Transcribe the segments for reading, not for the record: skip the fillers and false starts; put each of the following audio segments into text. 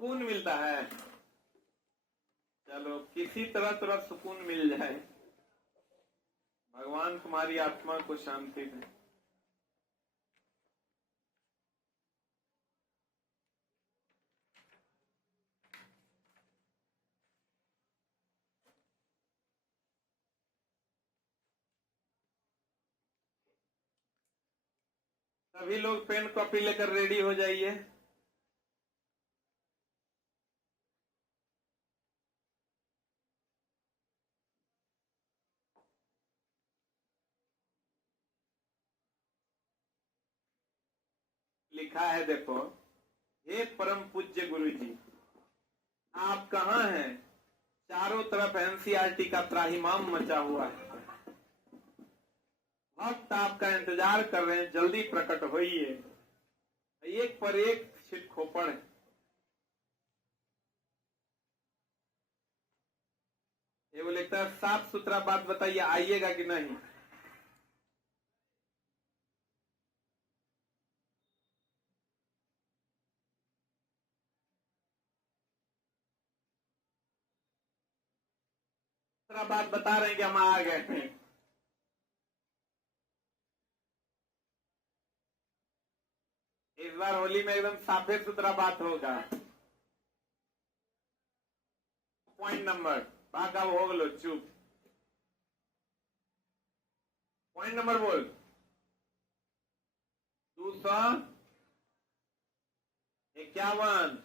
सुकून मिलता है। चलो किसी तरह तुरंत सुकून मिल जाए। भगवान तुम्हारी आत्मा को शांति दे। सभी लोग पेन कॉपी लेकर रेडी हो जाइए। लिखा है देखो, हे परम पूज्य गुरु जी, आप कहाँ हैं? चारों तरफ एनसीईआरटी का त्राहिमाम मचा हुआ है। भक्त आपका इंतजार कर रहे हैं, जल्दी प्रकट होइए। एक पर एक छिट खोपड़ है। ये वो लिखता है, साफ सुथरा बात बताइए, आइएगा कि नहीं? दूसरा बात बता रहे हैं कि हम आ गए हैं। इस बार होली में एकदम साफे सुथरा बात होगा। पॉइंट नंबर बाका हो गलो चुप। पॉइंट नंबर बोल। 251।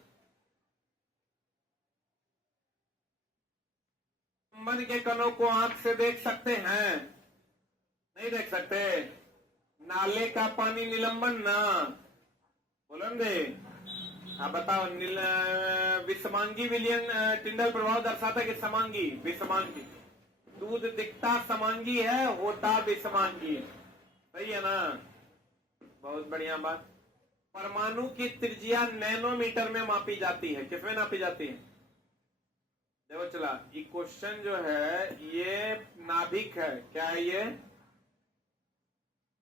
मन के कणों को आंख से देख सकते हैं? नहीं देख सकते। नाले का पानी निलंबन ना बोलन दे। हाँ बताओ, विषमांगी विलियन टिंडल प्रभाव दर्शाता है कि समांगी विषमांगी। दूध दिखता समांगी है, होता विषमांगी। सही है ना? बहुत बढ़िया बात। परमाणु की त्रिज्या नैनोमीटर में मापी जाती है। किसमें नापी जाती है? देखो चला, ये क्वेश्चन जो है ये नाभिक है। क्या है ये?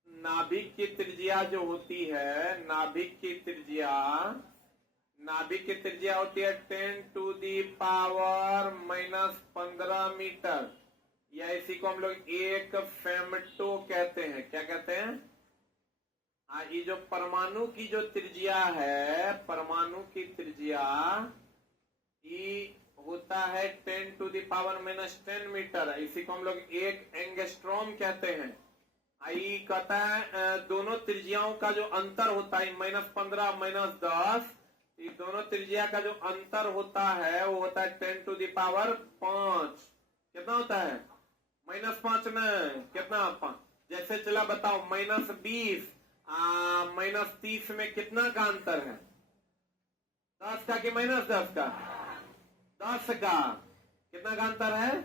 नाभिक की त्रिज्या जो होती है, नाभिक की त्रिज्या होती है 10⁻⁻15 मीटर, या इसी को हम लोग एक फेमटो कहते हैं। क्या कहते हैं? हाँ, ये जो परमाणु की जो त्रिज्या है, परमाणु की त्रिज्या ये होता है 10⁻⁻10 मीटर। इसी को हम लोग एक एंगस्ट्रॉम कहते हैं। आई कहता है दोनों त्रिज्याओं का जो अंतर होता है -15 -10, ये दोनों त्रिज्या का जो अंतर होता है वो होता है 10⁵ कितना होता है? -5 न कितना? 5। जैसे चला बताओ, -20 -30 में कितना का अंतर है? 10 का कि -10 का? 10 का। कितना का अंतर है?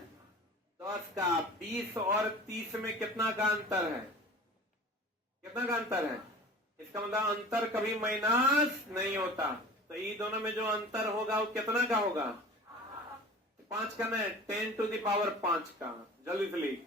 10 का। 20 और 30 में कितना का अंतर है? कितना का अंतर है? इसका मतलब अंतर कभी माइनस नहीं होता। तो ये दोनों में जो अंतर होगा वो कितना का होगा? 5 का नहीं, 10⁵5 का। जल्दी से लिख।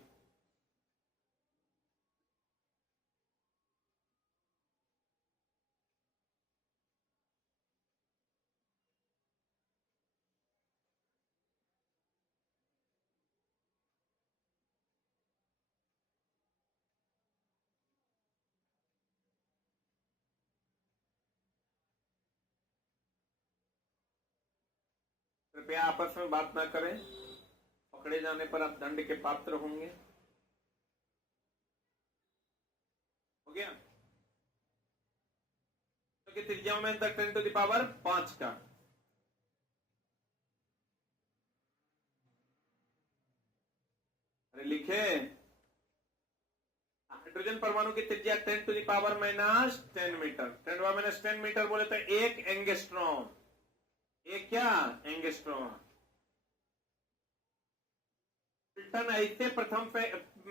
कृपया आपस में बात ना करें, पकड़े जाने पर आप दंड के पात्र होंगे। हो गया? तो कि त्रिज्याओं में अंतर 10⁵5 का। अरे लिखे, हाइड्रोजन परमाणु की त्रिज्या 10⁻⁻10 मीटर। 10⁻10 मीटर बोले तो एक एंगस्ट्रॉम। एक क्या? एंगस्ट्रॉम। ब्रिटन ऐसे प्रथम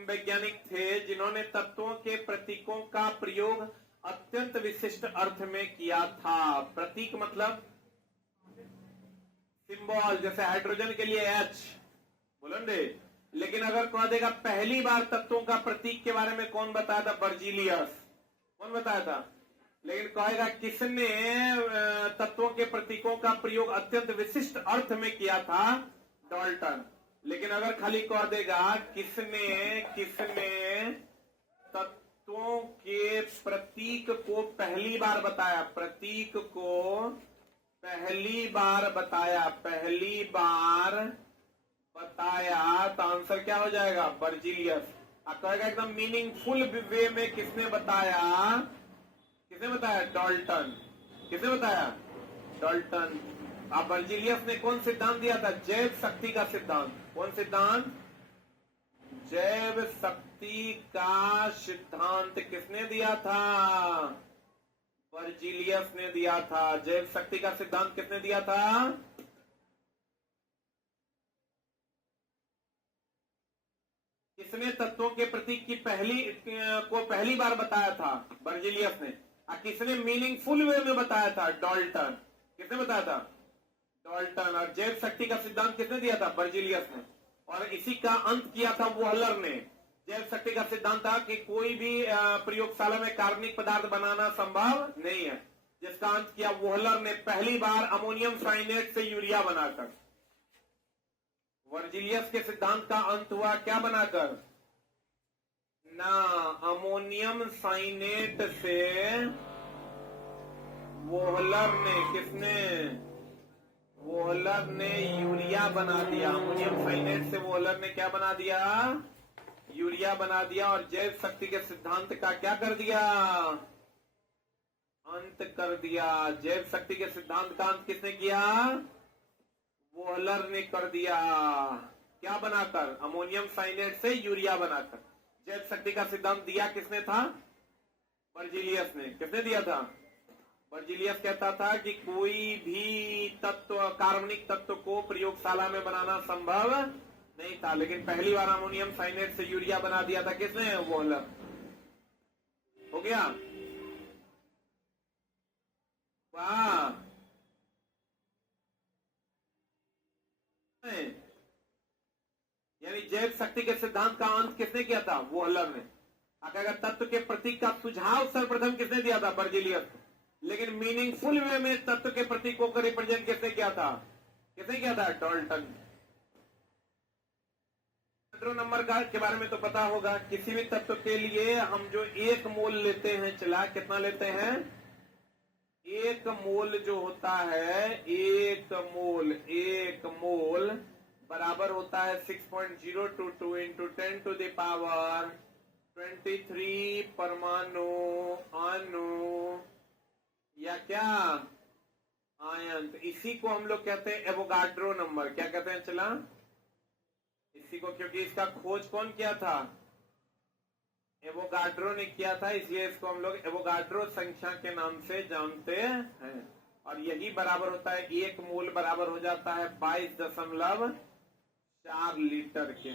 वैज्ञानिक थे जिन्होंने तत्वों के प्रतीकों का प्रयोग अत्यंत विशिष्ट अर्थ में किया था। प्रतीक मतलब सिंबल, जैसे हाइड्रोजन के लिए H बोलन दे। लेकिन अगर कह देगा पहली बार तत्वों का प्रतीक के बारे में कौन बताया था? बर्जीलियस। कौन बताया था? लेकिन कहेगा किसने तत्वों के प्रतीकों का प्रयोग अत्यंत विशिष्ट अर्थ में किया था? डाल्टन। लेकिन अगर खाली कह देगा किसने तत्वों के प्रतीक को पहली बार बताया, प्रतीक को पहली बार बताया, तो आंसर क्या हो जाएगा? बर्जिलियस। अब कहेगा एकदम मीनिंगफुल वे में किसने बताया? डाल्टन। किसने बताया? डाल्टन। अब बर्जिलियस ने कौन सिद्धांत दिया था? जैव शक्ति का सिद्धांत। कौन सिद्धांत? जैव शक्ति का सिद्धांत किसने दिया था? बर्जिलियस ने दिया था। जैव शक्ति का सिद्धांत किसने दिया था? किसने तत्वों के प्रतीक की पहली बार बताया था? बर्जिलियस ने। और किसने मीनिंगफुल वे में बताया था? डाल्टन। किसने बताया था? डाल्टन। और जैव शक्ति का सिद्धांत किसने दिया था? बर्जिलियस ने। और इसी का अंत किया था वोहलर ने। जैव शक्ति का सिद्धांत था कि कोई भी प्रयोगशाला में कार्बनिक पदार्थ बनाना संभव नहीं है, जिसका अंत किया वोहलर ने पहली बार अमोनियम साइनेट से यूरिया बनाकर। वर्जिलियस के सिद्धांत का अंत हुआ क्या बनाकर? ना, अमोनियम साइनेट से वोहलर ने, किसने? वोहलर ने यूरिया बना दिया। अमोनियम साइनेट से वोहलर ने क्या बना दिया? यूरिया बना दिया। और जैव शक्ति के सिद्धांत का क्या कर दिया? अंत कर दिया। जैव शक्ति के सिद्धांत का अंत किसने किया? वोहलर ने कर दिया। क्या बनाकर? अमोनियम साइनेट से यूरिया बनाकर। जैव शक्ति का सिद्धांत दिया किसने था? बर्जिलियस ने। किसने दिया था? बर्जिलियस कहता था कि कोई भी तत्व, कार्बनिक तत्व को प्रयोगशाला में बनाना संभव नहीं था, लेकिन पहली बार अमोनियम साइनेट से यूरिया बना दिया था किसने? वोहलर। हो गया? वाह। यानी जैव शक्ति के सिद्धांत का अंत किसने किया था? वोहलर ने। अगर तत्व के प्रतीक का सुझाव सर्वप्रथम किसने दिया था? बर्जिलियस। लेकिन मीनिंगफुल वे में तत्व के प्रतीकों को रिप्रेजेंट किसने किया था? डाल्टन। नंबर का के बारे में तो पता होगा। किसी भी तत्व के लिए हम जो एक मोल लेते हैं, चला कितना लेते हैं? एक मोल जो होता है, एक मोल बराबर होता है 6.022 इंटू 10⁻23 परमाणु, अणु या क्या? आयन। तो इसी को हम लोग कहते हैं एवोगाड्रो नंबर। क्या कहते हैं? चला इसी को, क्योंकि इसका खोज कौन किया था? एवोगाड्रो ने किया था, इसलिए इसको हम लोग एवोगाड्रो संख्या के नाम से जानते हैं। और यही बराबर होता है, एक मोल बराबर हो जाता है 22.4 लीटर के।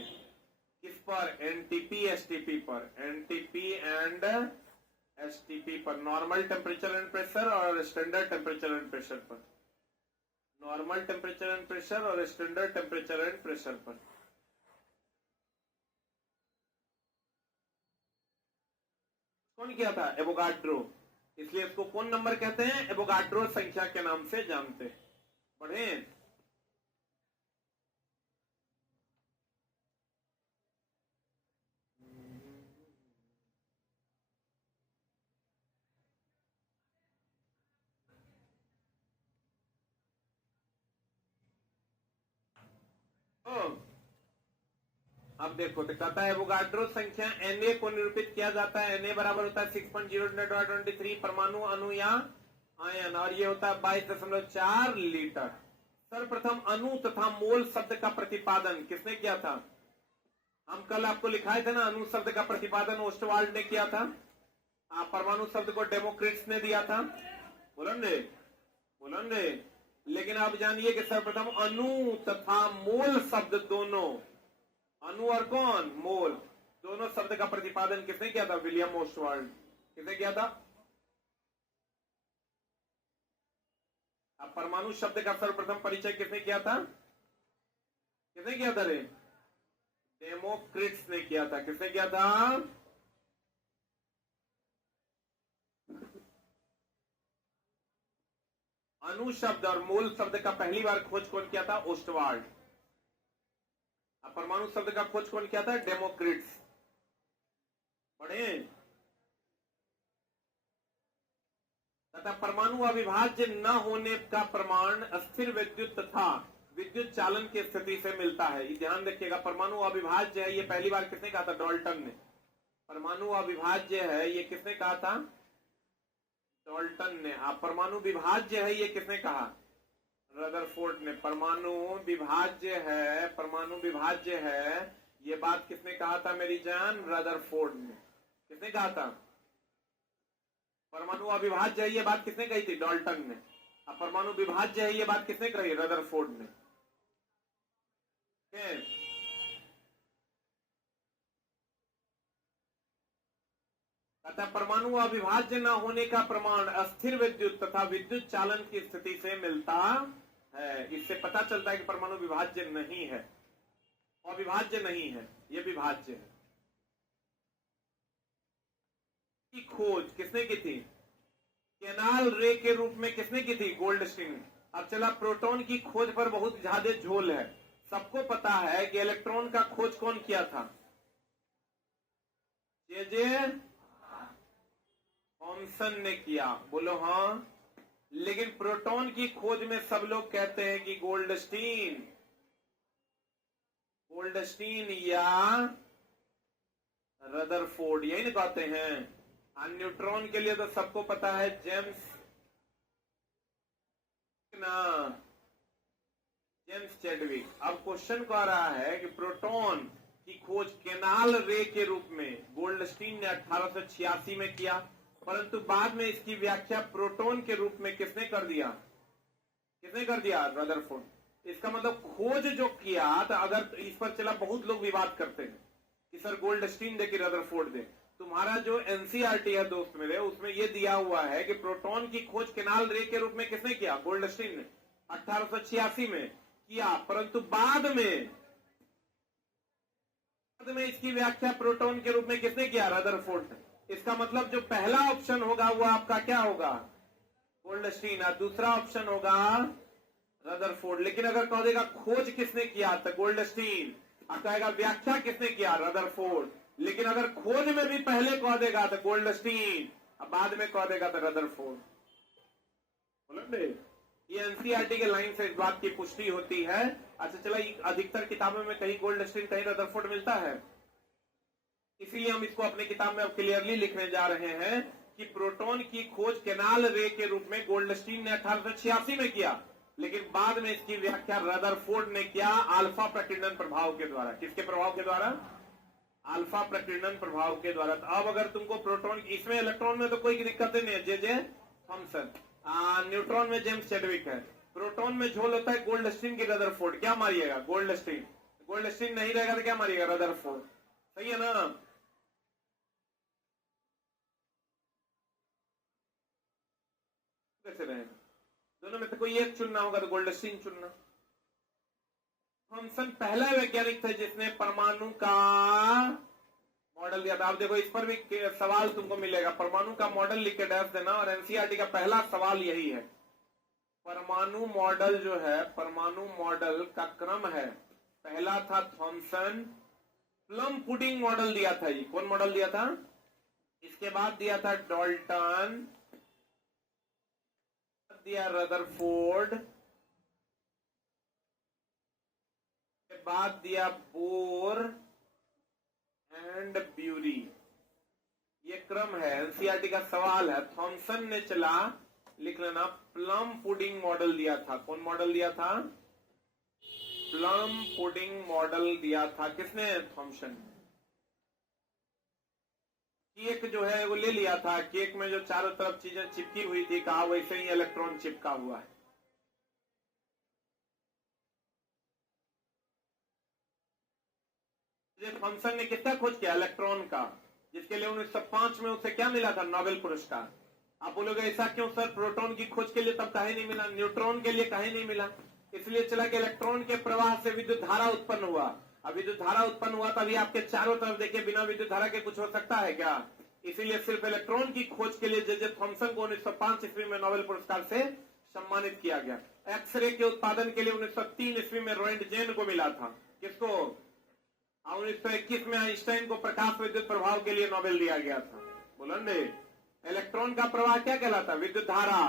किस पर? एनटीपी एसटीपी पर। एनटीपी एंड एसटीपी पर, नॉर्मल टेम्परेचर एंड प्रेशर और स्टैंडर्ड टेम्परेचर एंड प्रेशर पर। नॉर्मल टेम्परेचर एंड प्रेशर और स्टैंडर्ड टेम्परेचर एंड प्रेशर पर। कौन किया था? एवोगाड्रो। इसलिए इसको कौन नंबर कहते हैं? एवोगाड्रो संख्या के नाम से जानते हैं। पढ़े? अब देखो, तो कहता है एवोगाड्रो संख्या Na को निरूपित किया जाता है। Na बराबर होता है 6.023 परमाणु, अणु या आयन, और ये होता है 22.4 लीटर। सर्वप्रथम अणु तथा मोल शब्द का प्रतिपादन किसने किया था? हम कल आपको लिखाए थे ना, अणु शब्द का प्रतिपादन ओस्टवाल्ड ने किया था। परमाणु शब्द को डेमोक्रिट्स ने दिया था। बोलन रे। लेकिन आप जानिए कि सर्वप्रथम अणु तथा मोल शब्द दोनों, अणु और कौन? मोल, दोनों शब्द का प्रतिपादन किसने किया था? William Ostwald. किसने किया था? अब परमाणु शब्द का सर्वप्रथम परिचय किसने किया था? रे? डेमोक्रिट्स ने किया था। किसने किया था? अणु शब्द और मूल शब्द का पहली बार खोज कौन किया था? ओस्टवाल्ड। परमाणु शब्द का खोज कौन किया था? डेमोक्रिट्स। पढ़े? तथा परमाणु अविभाज्य न होने का प्रमाण अस्थिर विद्युत तथा विद्युत चालन की स्थिति से मिलता है। ये ध्यान रखिएगा, परमाणु अविभाज्य है, ये पहली बार किसने कहा था? डाल्टन ने। परमाणु अविभाज्य है, ये किसने कहा था? डाल्टन ने। आप परमाणु विभाज्य है, ये किसने कहा? रदरफोर्ड ने। परमाणु विभाज्य है, परमाणु विभाज्य है, ये बात किसने कहा था मेरी जान? रदरफोर्ड ने। किसने कहा था? परमाणु अविभाज्य है, ये बात किसने कही थी? डाल्टन ने। अब परमाणु विभाज्य है, ये बात किसने कही? रदरफोर्ड ने। अतः परमाणु अविभाज्य न होने का प्रमाण अस्थिर विद्युत तथा विद्युत चालन की स्थिति से मिलता है। इससे पता चलता है कि परमाणु विभाज्य नहीं है, अविभाज्य नहीं है, यह विभाज्य है। की खोज किसने की थी? केनाल रे के रूप में किसने की थी? गोल्डस्टीन। अब चला, प्रोटॉन की खोज पर बहुत ज्यादा झोल है। सबको पता है कि इलेक्ट्रॉन का खोज कौन किया था? जे थॉमसन ने किया। बोलो हाँ। लेकिन प्रोटॉन की खोज में सब लोग कहते हैं कि गोल्डस्टीन, गोल्डस्टीन या रदरफोर्ड, यही ना कहते हैं। न्यूट्रॉन के लिए तो सबको पता है जेम्स चैडविक। अब क्वेश्चन को आ रहा है कि प्रोटॉन की खोज केनाल रे के रूप में गोल्डस्टीन ने 1886 में किया, परंतु बाद में इसकी व्याख्या प्रोटॉन के रूप में किसने कर दिया? किसने कर दिया? रदरफोर्ड। इसका मतलब खोज जो किया, तो अगर इस पर चला, बहुत लोग विवाद करते हैं कि सर गोल्डस्टीन दे कि रदरफोर्ड दे। तुम्हारा जो एनसीईआरटी है दोस्त मेरे, उसमें यह दिया हुआ है कि प्रोटॉन की खोज केनाल रे के रूप में किसने किया? गोल्डस्टीन ने 1886 में किया, परंतु बाद में इसकी व्याख्या प्रोटॉन के रूप में किसने किया? रदरफोर्ड ने। इसका मतलब जो पहला ऑप्शन होगा वो आपका क्या होगा? गोल्डस्टीन। और दूसरा ऑप्शन होगा रदरफोर्ड। लेकिन अगर कह देगा खोज किसने किया तो गोल्डस्टीन, और कहेगा व्याख्या किसने किया? रदरफोर्ड। लेकिन अगर खोज में भी पहले कह देगा तो गोल्डस्टीन, और बाद में कह देगा तो रदरफोर्ड। बोलो, ये एनसीईआरटी के लाइन से इस बात की पुष्टि होती है। अच्छा चला, अधिकतर किताबों में कहीं गोल्डस्टीन कहीं रदरफोर्ड मिलता है, इसीलिए हम इसको अपनी किताब में अब क्लियरली लिखने जा रहे हैं कि प्रोटॉन की खोज केनाल रे के रूप में गोल्डस्टीन ने 1886 में किया, लेकिन बाद में इसकी व्याख्या रदरफोर्ड ने किया अल्फा प्रकीर्णन प्रभाव के द्वारा। किसके प्रभाव के द्वारा? अल्फा प्रकीर्णन प्रभाव के द्वारा। तो अब अगर तुमको प्रोटॉन, इसमें इलेक्ट्रॉन में तो कोई दिक्कत नहीं है, जे थॉमसन, न्यूट्रॉन में जेम्स चैडविक है, प्रोटॉन में झोल होता है गोल्डस्टीन की रदरफोर्ड। क्या मारिएगा? गोल्डस्टीन। गोल्डस्टीन नहीं रहेगा तो क्या मारिएगा? रदरफोर्ड। सही है ना? कैसे रहेगा? दोनों में से कोई एक चुनना होगा तो गोल्डस्टीन चुनना। थॉमसन पहला वैज्ञानिक था जिसने परमाणु का मॉडल दिया था। आप देखो, इस पर भी सवाल तुमको मिलेगा, परमाणु का मॉडल लिख के डैश देना, और एनसीईआरटी का पहला सवाल यही है। परमाणु मॉडल जो है, परमाणु मॉडल का क्रम है, पहला था थॉमसन, प्लम पुडिंग मॉडल दिया था। ये कौन मॉडल दिया था? इसके बाद दिया था डाल्टन, दिया रदरफोर्ड, के बाद दिया बोर एंड ब्यूरी। ये क्रम है, एनसीईआरटी का सवाल है। थॉमसन ने चला, लिख लेना, प्लम पुडिंग मॉडल दिया था। कौन मॉडल दिया था? प्लम पुडिंग मॉडल दिया था। किसने? थॉमसन। केक जो है वो ले लिया था, केक में जो चारों तरफ चीजें चिपकी हुई थी, कहा वैसे ही इलेक्ट्रॉन चिपका हुआ है। थॉमसन ने किसका खोज किया? इलेक्ट्रॉन का, जिसके लिए 1905 में उसे क्या मिला था? नोबेल पुरस्कार। आप बोलोगे ऐसा क्यों सर? प्रोटॉन की खोज के लिए तब काहे नहीं मिला, न्यूट्रॉन के लिए काहे नहीं मिला? इसलिए चला कि इलेक्ट्रॉन के प्रवाह से विद्युत धारा उत्पन्न हुआ। अब विद्युत धारा उत्पन्न हुआ तभी आपके चारों तरफ देखिए, बिना विद्युत धारा के कुछ हो सकता है क्या? इसीलिए सिर्फ इलेक्ट्रॉन की खोज के लिए जे थॉमसन को 1905 ईस्वी में नोबेल पुरस्कार से सम्मानित किया गया। एक्सरे के उत्पादन के लिए 1903 ईस्वी में रोएंटजेन को मिला था। किसको? 1921 में आइंस्टाइन को प्रकाश विद्युत प्रभाव के लिए नोबेल दिया गया था। बोलेंगे इलेक्ट्रॉन का प्रवाह क्या कहलाता? विद्युत धारा।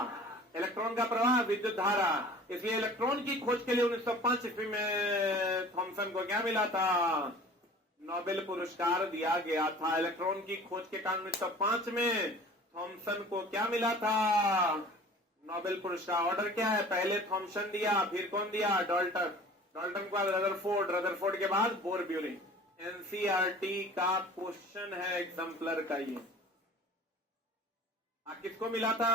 इलेक्ट्रॉन का प्रवाह विद्युत धारा। इसलिए इलेक्ट्रॉन की खोज के लिए 1905 ईस्वी में थॉमसन को क्या मिला था? नोबेल पुरस्कार दिया गया था। इलेक्ट्रॉन की खोज के कारण 1905 में थॉमसन को क्या मिला था? नोबेल पुरस्कार। ऑर्डर क्या है? पहले थॉमसन दिया, फिर कौन दिया? डाल्टन। डाल्टन के बाद रदरफोर्ड, रदरफोर्ड के बाद बोर-ब्यूरी। एनसीईआरटी का क्वेश्चन है एग्जाम्पलर का ये। किसको मिला था?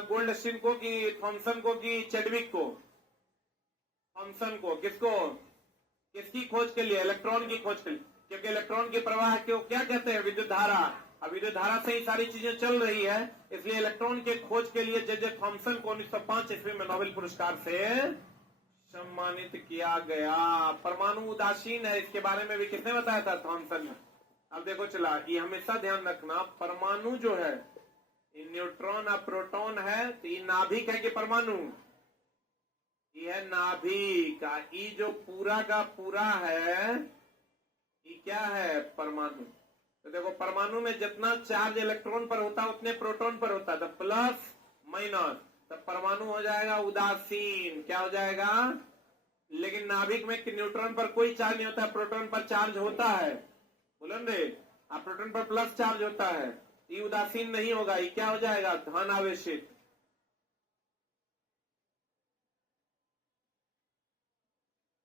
गोल्डस्टीन को कि थॉमसन को कि चैडविक को? थॉमसन को। किसको? किसकी खोज के लिए? इलेक्ट्रॉन की खोज के लिए। क्योंकि इलेक्ट्रॉन के प्रवाह को क्या कहते हैं? विद्युत धारा। अब विद्युत धारा से ही सारी चीजें चल रही है, इसलिए इलेक्ट्रॉन के खोज के लिए जे थॉमसन को 1905 ईस्वी में नोबेल पुरस्कार से सम्मानित किया गया। परमाणु उदासीन है, इसके बारे में भी किसने बताया था? थॉमसन ने। अब देखो चला, ये हमेशा ध्यान रखना, परमाणु जो है ये न्यूट्रॉन और प्रोटॉन है, तो ये नाभिक है कि परमाणु? ये है नाभिक। ये जो पूरा का पूरा है ये क्या है? परमाणु। तो देखो परमाणु में जितना चार्ज इलेक्ट्रॉन पर होता है उतने प्रोटॉन पर होता है, तो प्लस माइनस, तो परमाणु हो जाएगा उदासीन। क्या हो जाएगा? लेकिन नाभिक में न्यूट्रॉन पर कोई चार्ज नहीं होता, प्रोटॉन पर चार्ज होता है। बोलेंगे आप प्रोटॉन पर प्लस चार्ज होता है, ये उदासीन नहीं होगा, ये क्या हो जाएगा? धन आवेशित।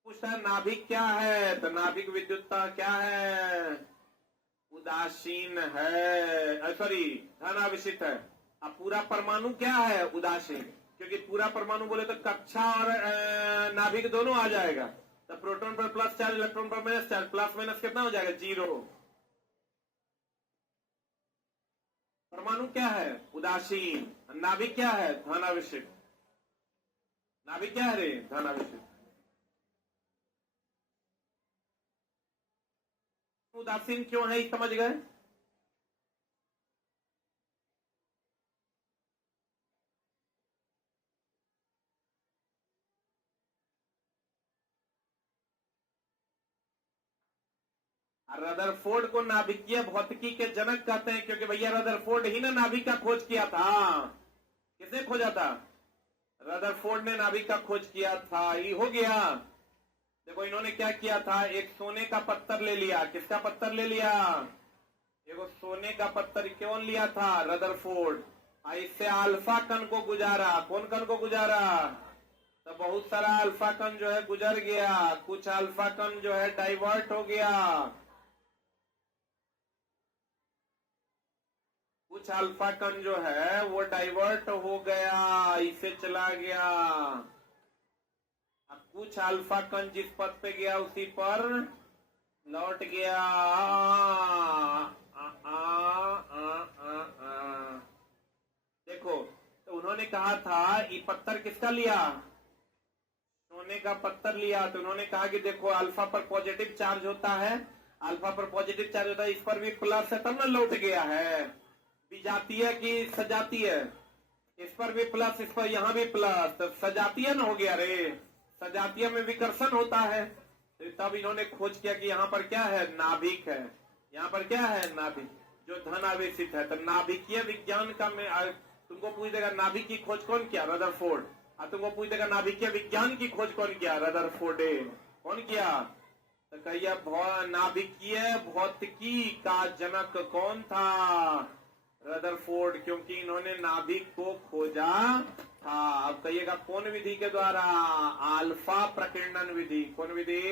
पूछता है नाभिक क्या है, तो नाभिक विद्युतता क्या है? उदासीन है, सॉरी धन आवेशित है। अब पूरा परमाणु क्या है? उदासीन। क्योंकि पूरा परमाणु बोले तो कक्षा और नाभिक दोनों आ जाएगा, तो प्रोटॉन पर प्लस चार्ज, इलेक्ट्रॉन पर माइनस चार्ज, प्लस माइनस कितना हो जाएगा? 0। परमाणु क्या है? उदासीन। नाभिक क्या है? धनावेशित। नाभिक क्या है रे? धनावेशित। उदासीन क्यों है, समझ गए? रदरफोर्ड को नाभिकीय भौतिकी के जनक कहते हैं, क्योंकि भैया रदरफोर्ड ही ना नाभिक का खोज किया था। किसने खोजा था? रदरफोर्ड ने नाभिक का खोज किया था। ये हो गया। देखो इन्होंने क्या किया था, एक सोने का पत्थर ले लिया। किसका पत्थर ले लिया? देखो सोने का पत्थर क्यों लिया था? रदरफोर्ड। इससे अल्फा कण को गुजारा। कौन कण को गुजारा? तो बहुत सारा अल्फा कण जो है गुजर गया, कुछ अल्फा कण जो है डाइवर्ट हो गया, कुछ अल्फा कण जो है वो डाइवर्ट हो गया, इसे चला गया। अब कुछ अल्फा कण जिस पद पे गया उसी पर लौट गया। देखो तो उन्होंने कहा था ये पत्थर किसका लिया? सोने का पत्थर लिया। तो उन्होंने कहा कि देखो अल्फा पर पॉजिटिव चार्ज होता है, अल्फा पर पॉजिटिव चार्ज होता है, इस पर भी प्लस है, तब ना लौट गया है। विजातीय की सजातीय? इस पर भी प्लस, इस पर यहां भी प्लस, तो सजातीय न हो गया रे। सजातीय में विकर्षण होता है। तो तब इन्होंने खोज किया कि यहाँ पर क्या है? नाभिक है। यहाँ पर क्या है? नाभिक, जो धन आवेशित है। तो नाभिकीय विज्ञान का में तुमको पूछ देगा नाभिक की खोज कौन किया? रदरफोर्ड। तुमको पूछ देगा नाभिकीय विज्ञान की खोज कौन किया? रदरफोर्ड। कौन किया? तो कहिए नाभिकीय भौतिकी का जनक कौन था? रदरफोर्ड, क्योंकि इन्होंने नाभिक को खोजा था। अब कहिएगा कौन विधि के द्वारा? अल्फा प्रकीर्णन विधि। कौन विधि?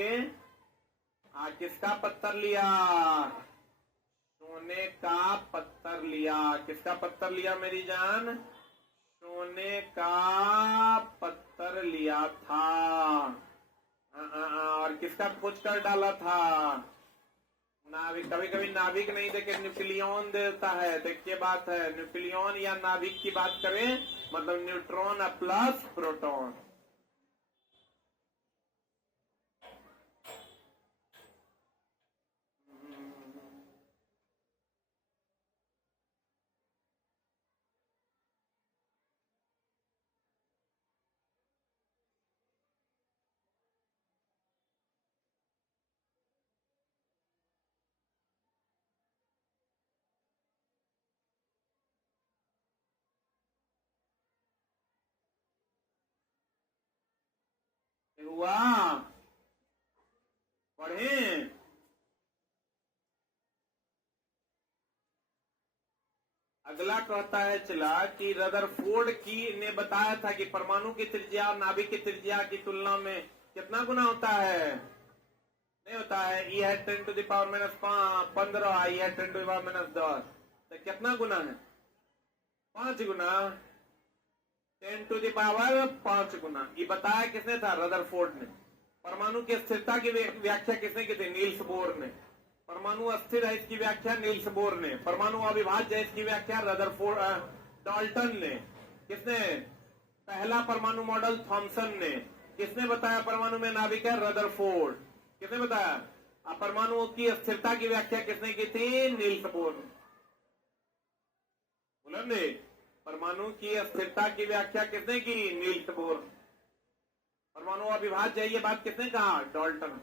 किसका पत्थर लिया? सोने का पत्थर लिया। किसका पत्थर लिया मेरी जान? सोने का पत्थर लिया था। और किसका खोज कर डाला था? नाभिक। कभी कभी नाभिक नहीं देखे न्यूक्लियन देता है, देखिए बात है, न्यूक्लियन या नाभिक की बात करें मतलब न्यूट्रॉन प्लस प्रोटॉन। हुआ, पढ़ें। अगला कहता है चला कि रदरफोर्ड की ने बताया था कि परमाणु की त्रिज्या और नाभिक की त्रिज्या की तुलना में कितना गुना होता है? नहीं होता है। ई है 10 टू द पावर माइनस 15, ई है 10 टू द पावर माइनस 10, तो कितना गुना है? 5 गुना। 10 टू द पावर 5 गुना। ये बताया किसने था? रदरफोर्ड ने। परमाणु की स्थिरता की व्याख्या किसने की थी? नील्स बोर ने। परमाणु अस्थिर है इसकी व्याख्या नील्स बोर ने। परमाणु अविभाज्य है इसकी व्याख्या रदरफोर्ड डाल्टन ने। किसने? पहला परमाणु मॉडल थॉमसन ने। किसने बताया परमाणु में नाभिक है? रदरफोर्ड। किसने बताया? परमाणुओं की स्थिरता की व्याख्या किसने की थी? नील्स बोर ने। बोलेंगे परमाणु की स्थिरता की व्याख्या किसने की? Niels Bohr. परमाणु अविभाज्य है ये बात किसने कहा? डाल्टन।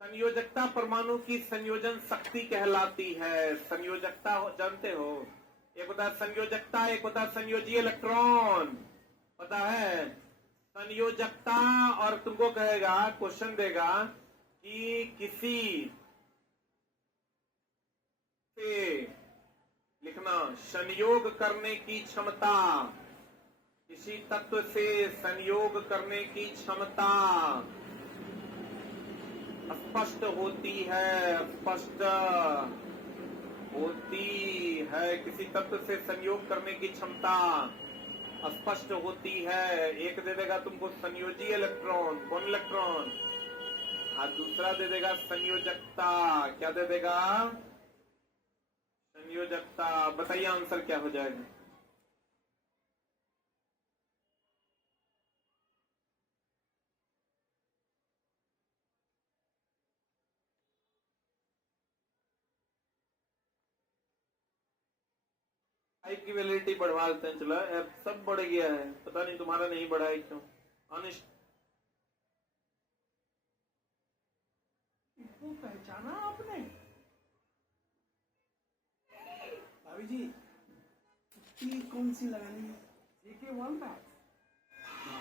संयोजकता परमाणु की संयोजन शक्ति कहलाती है। संयोजकता जानते हो? एक होता है संयोजकता, एक होता है संयोजी इलेक्ट्रॉन। पता है? संयोजकता और तुमको कहेगा, क्वेश्चन देगा कि किसी से लिखना संयोग करने की क्षमता, किसी तत्व से संयोग करने की क्षमता स्पष्ट होती है। स्पष्ट होती है। किसी तत्व से संयोग करने की क्षमता स्पष्ट होती है। एक दे देगा तुमको संयोजी इलेक्ट्रॉन। कौन इलेक्ट्रॉन? और दूसरा दे देगा संयोजकता। क्या दे देगा? संयोजकता। बताइए आंसर क्या हो जाएगा? पाइप की वैलिडिटी बढ़वा देते हैं। चलो अब सब बढ़ गया है, पता नहीं तुम्हारा नहीं बढ़ा है क्यों। ऑनेस्ट वो पहचाना आपने? भाभी जी पुट्टी कौन सी लगानी है? जेके वन बैग।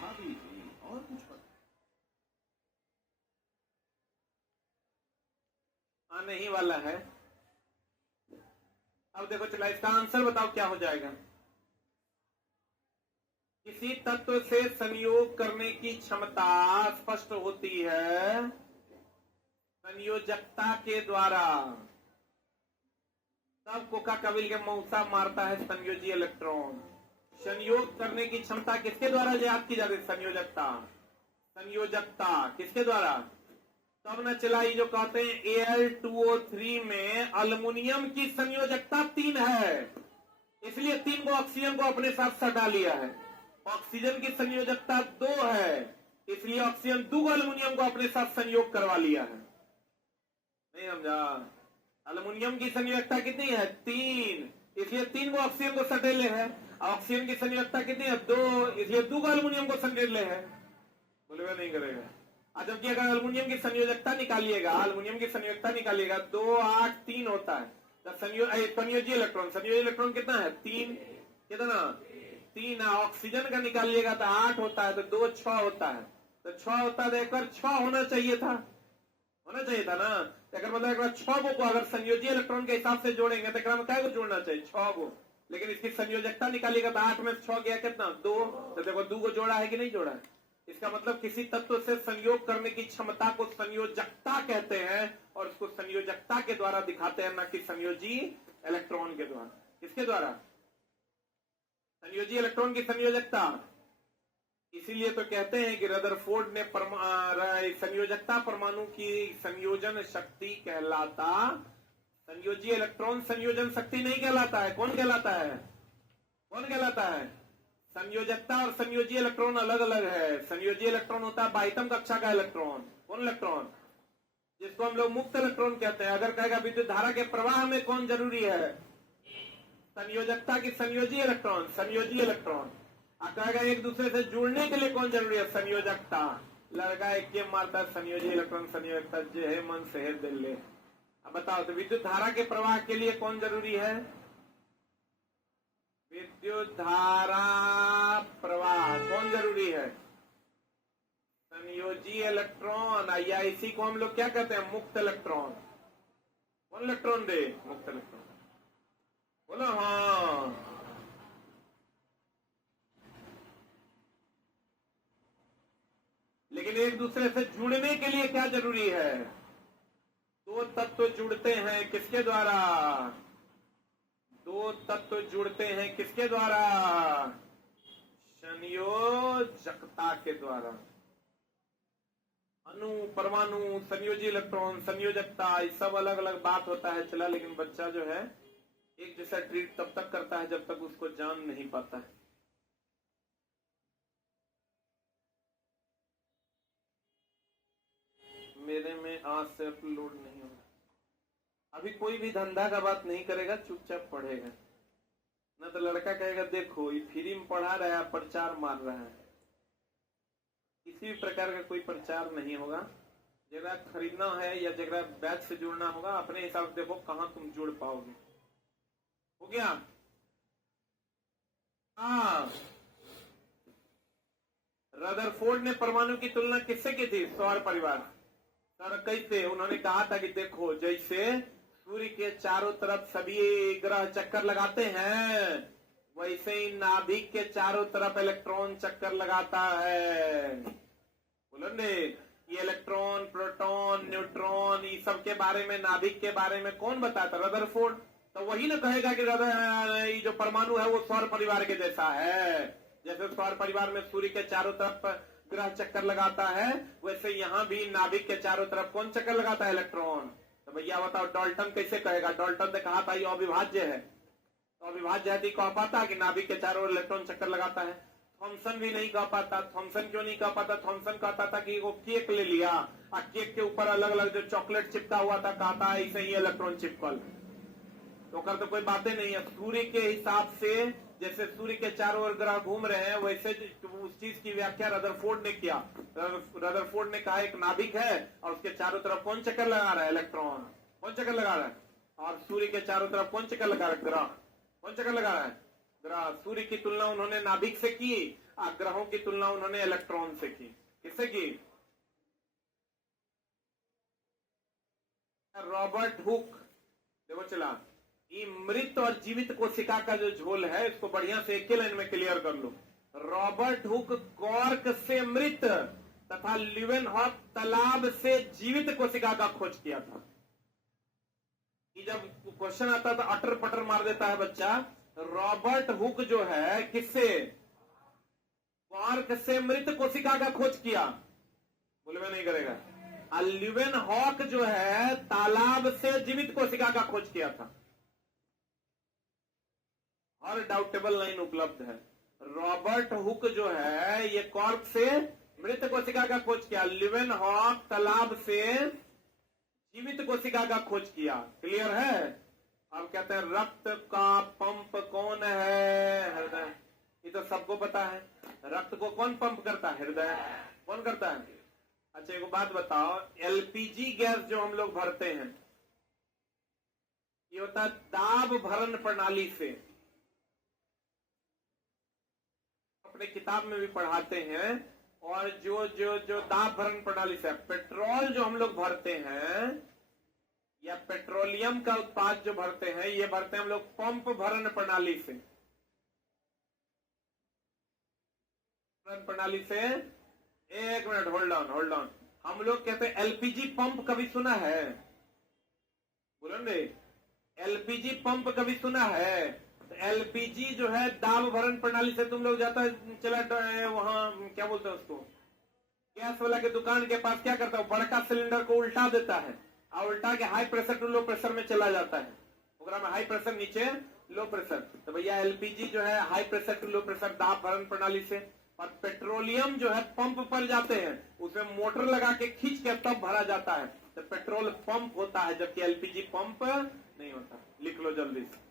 भाभी जी और कुछ पता? आने ही वाला है। अब देखो चला इसका आंसर बताओ क्या हो जाएगा। किसी तत्व से संयोग करने की क्षमता स्पष्ट होती है संयोजकता के द्वारा। तब कोका कविल के मौसा मारता है संयोजी इलेक्ट्रॉन। संयोग करने की क्षमता किसके द्वारा याद की जाती है? संयोजकता। संयोजकता किसके द्वारा? तब न चला ये जो कहते हैं Al2O3 में अल्युमिनियम की संयोजकता 3 है, इसलिए 3 को ऑक्सीजन को अपने साथ सटा लिया है। ऑक्सीजन की संयोजकता 2 है, इसलिए ऑक्सीजन 2 को अल्युमिनियम को अपने साथ संयोग करवा लिया है। नहीं समझा? अल्युमिनियम की संयोजकता कितनी है? 3, इसलिए 3 को ऑक्सीजन को सटेले है। ऑक्सीजन की संयोजकता कितनी है? 2, इसलिए 2 को अल्युमिनियम को सटेले है। बोलेगा नहीं करेगा। जबकि अगर अल्युमिनियम की संयोजकता निकालिएगा, अल्युमिनियम की संयोजकता निकालिएगा 2, 8, 3 होता है। संयोजी इलेक्ट्रॉन, संयोजी इलेक्ट्रॉन कितना है? 3। कितना? 3। ऑक्सीजन का निकालिएगा तो 8 होता है, तो 2, 6 होता है। तो 6 होता है, देखकर 6 होना चाहिए था। होना चाहिए था ना। अगर मतलब एक बार 6 को अगर संयोजी इलेक्ट्रॉन के हिसाब से जोड़ेंगे तो क्या को जोड़ना चाहिए? 6 को। लेकिन इसकी संयोजकता निकालिएगा तो 8 में 6 गया कितना? 2। तो देखो 2 को जोड़ा है कि नहीं जोड़ा है? इसका मतलब किसी तत्व से संयोग करने की क्षमता को संयोजकता कहते हैं और उसको संयोजकता के द्वारा दिखाते हैं, ना कि संयोजी इलेक्ट्रॉन के द्वारा। किसके द्वारा? संयोजी इलेक्ट्रॉन की संयोजकता। इसीलिए तो कहते हैं कि रदरफोर्ड ने संयोजकता परमाणु की संयोजन शक्ति कहलाता। संयोजी इलेक्ट्रॉन संयोजन शक्ति नहीं कहलाता है। कौन कहलाता है? कौन कहलाता है? संयोजकता और संयोजी इलेक्ट्रॉन अलग अलग है। संयोजी इलेक्ट्रॉन होता है बाह्यतम कक्षा का इलेक्ट्रॉन। कौन इलेक्ट्रॉन? जिसको हम लोग मुक्त इलेक्ट्रॉन कहते हैं। अगर कहेगा विद्युत धारा के प्रवाह में कौन जरूरी है? संयोजकता की संयोजी इलेक्ट्रॉन। संयोजी इलेक्ट्रॉन। कहेगा एक दूसरे से जुड़ने के लिए कौन जरूरी है? संयोजकता। लड़का एक के मारता है संयोजी इलेक्ट्रॉन संयोजकता जे है मन से है दिल ले। अब बताओ तो विद्युत धारा के प्रवाह के लिए कौन जरूरी है? विद्युत धारा प्रवाह कौन जरूरी है? संयोजी निजी इलेक्ट्रॉन, या इसी को हम लोग क्या कहते हैं, मुक्त इलेक्ट्रॉन। कौन इलेक्ट्रॉन दे, मुक्त इलेक्ट्रॉन, बोलो हाँ। लेकिन एक दूसरे से जुड़ने के लिए क्या जरूरी है, दो तत्व जुड़ते हैं किसके द्वारा, दो तत्व जुड़ते हैं किसके द्वारा, संयोजकता के द्वारा। अणु, परमाणु, संयोजी इलेक्ट्रॉन, संयोजकता, ये सब अलग अलग बात होता है चला, लेकिन बच्चा जो है एक जैसा ट्रीट तब तक करता है जब तक उसको जान नहीं पाता है। मेरे में आज से अपलोड नहीं होगा, अभी कोई भी धंधा का बात नहीं करेगा, चुपचाप पढ़ेगा। न तो लड़का कहेगा देखो ये फ्री में पढ़ा रहा है, प्रचार मार रहा है। किसी भी प्रकार का कोई प्रचार नहीं होगा। जगह खरीदना है या जगह बैच से जुड़ना होगा, अपने हिसाब से देखो कहां तुम जुड़ पाओगे। हो गया? हाँ, रदरफोर्ड ने परमाणु की तुलना किससे की थी, सौर परिवार। सर कैसे, उन्होंने कहा था कि देखो जैसे सूर्य के चारों तरफ सभी ग्रह चक्कर लगाते हैं, वैसे ही नाभिक के चारों तरफ इलेक्ट्रॉन चक्कर लगाता है। बोलो ने, ये इलेक्ट्रॉन, प्रोटॉन, न्यूट्रॉन, ये सब के बारे में, नाभिक के बारे में कौन बताता, रदरफोर्ड। तो वही ना कहेगा कि ये जो परमाणु है वो सौर परिवार के जैसा है। जैसे सौर परिवार में सूर्य के चारों तरफ ग्रह चक्कर लगाता है, वैसे यहाँ भी नाभिक के चारों तरफ कौन चक्कर लगाता है, इलेक्ट्रॉन। तो भैया बताओ डाल्टन कैसे कहेगा, डाल्टन ने कहा था ये अविभाज्य है, तो अविभाज्य है कह पाता कि नाभिक के चारों ओर इलेक्ट्रॉन चक्कर लगाता है। थॉमसन भी नहीं कह पाता। थॉमसन क्यों नहीं कह पाता, थॉमसन कहता था कि वो केक ले लिया और केक के ऊपर अलग अलग जो चॉकलेट चिपका हुआ था, कहता है ऐसे ही इलेक्ट्रॉन चिपकल, तो कर तो कोई बातें नहीं है। सूर्य के हिसाब से जैसे सूर्य के चारों ओर ग्रह घूम रहे हैं, वैसे उस चीज की व्याख्या रदरफोर्ड ने किया। रदरफोर्ड ने कहा एक नाभिक है और उसके चारों तरफ कौन चक्कर लगा रहा है, इलेक्ट्रॉन। कौन चक्कर लगा रहा है, और सूर्य के चारों तरफ कौन चक्कर लगा रहा है, ग्रह। कौन चक्कर लगा रहा है, ग्रह। सूर्य की तुलना उन्होंने नाभिक से की और ग्रहों की तुलना उन्होंने इलेक्ट्रॉन से की। किससे की, रॉबर्ट हुक। देखो चला, ये मृत और जीवित कोशिका का जो झोल है, इसको बढ़िया से एक ही लाइन में क्लियर कर लो। रॉबर्ट हुक कॉर्क से मृत तथा ल्यूवेनहॉक तालाब से जीवित कोशिका का खोज किया था। कि जब क्वेश्चन आता तो अटर पटर मार देता है बच्चा। रॉबर्ट हुक जो है किससे, कॉर्क से मृत कोशिका का खोज किया, बोले मैं नहीं करेगा। ल्यूवेनहॉक जो है तालाब से जीवित कोशिका का खोज किया था। और डाउटेबल लाइन उपलब्ध है। रॉबर्ट हुक जो है ये कॉर्क से मृत कोशिका का खोज किया, ल्यूवेनहॉक तालाब से जीवित कोशिका का खोज किया। क्लियर है? अब कहते हैं रक्त का पंप कौन है, हृदय। ये तो सबको पता है, रक्त को कौन पंप करता है, हृदय। कौन करता है? अच्छा एक बात बताओ, एलपीजी गैस जो हम लोग भरते हैं, ये होता है दाब भरण प्रणाली से। अपने किताब में भी पढ़ाते हैं। और जो जो जो दाब भरण प्रणाली से, पेट्रोल जो हम लोग भरते हैं या पेट्रोलियम का उत्पाद जो भरते हैं, ये भरते हैं हम लोग पंप भरण प्रणाली से। प्रणाली से, एक मिनट, होल्ड ऑन। हम लोग कहते हैं एलपीजी पंप, कभी सुना है, बोलो ने, एलपीजी पंप कभी सुना है? एलपीजी जो है दाब भरण प्रणाली से तुम लोग जाता है, चला वहां क्या बोलते हैं उसको, गैस वाला के दुकान के पास क्या करता है, बड़का सिलेंडर को उल्टा देता है और उल्टा के high pressure to low pressure में चला जाता है। प्रोग्राम में हाई प्रेशर नीचे लो प्रेशर। तो भैया एलपीजी जो है high pressure to low pressure दाब भरण प्रणाली से, और पेट्रोलियम जो है पंप पर जाते हैं, उसमें मोटर लगा के खींच के तब भरा जाता है। तो पेट्रोल पंप होता है, जबकि एलपीजी पंप नहीं होता। लिख लो जल्दी से।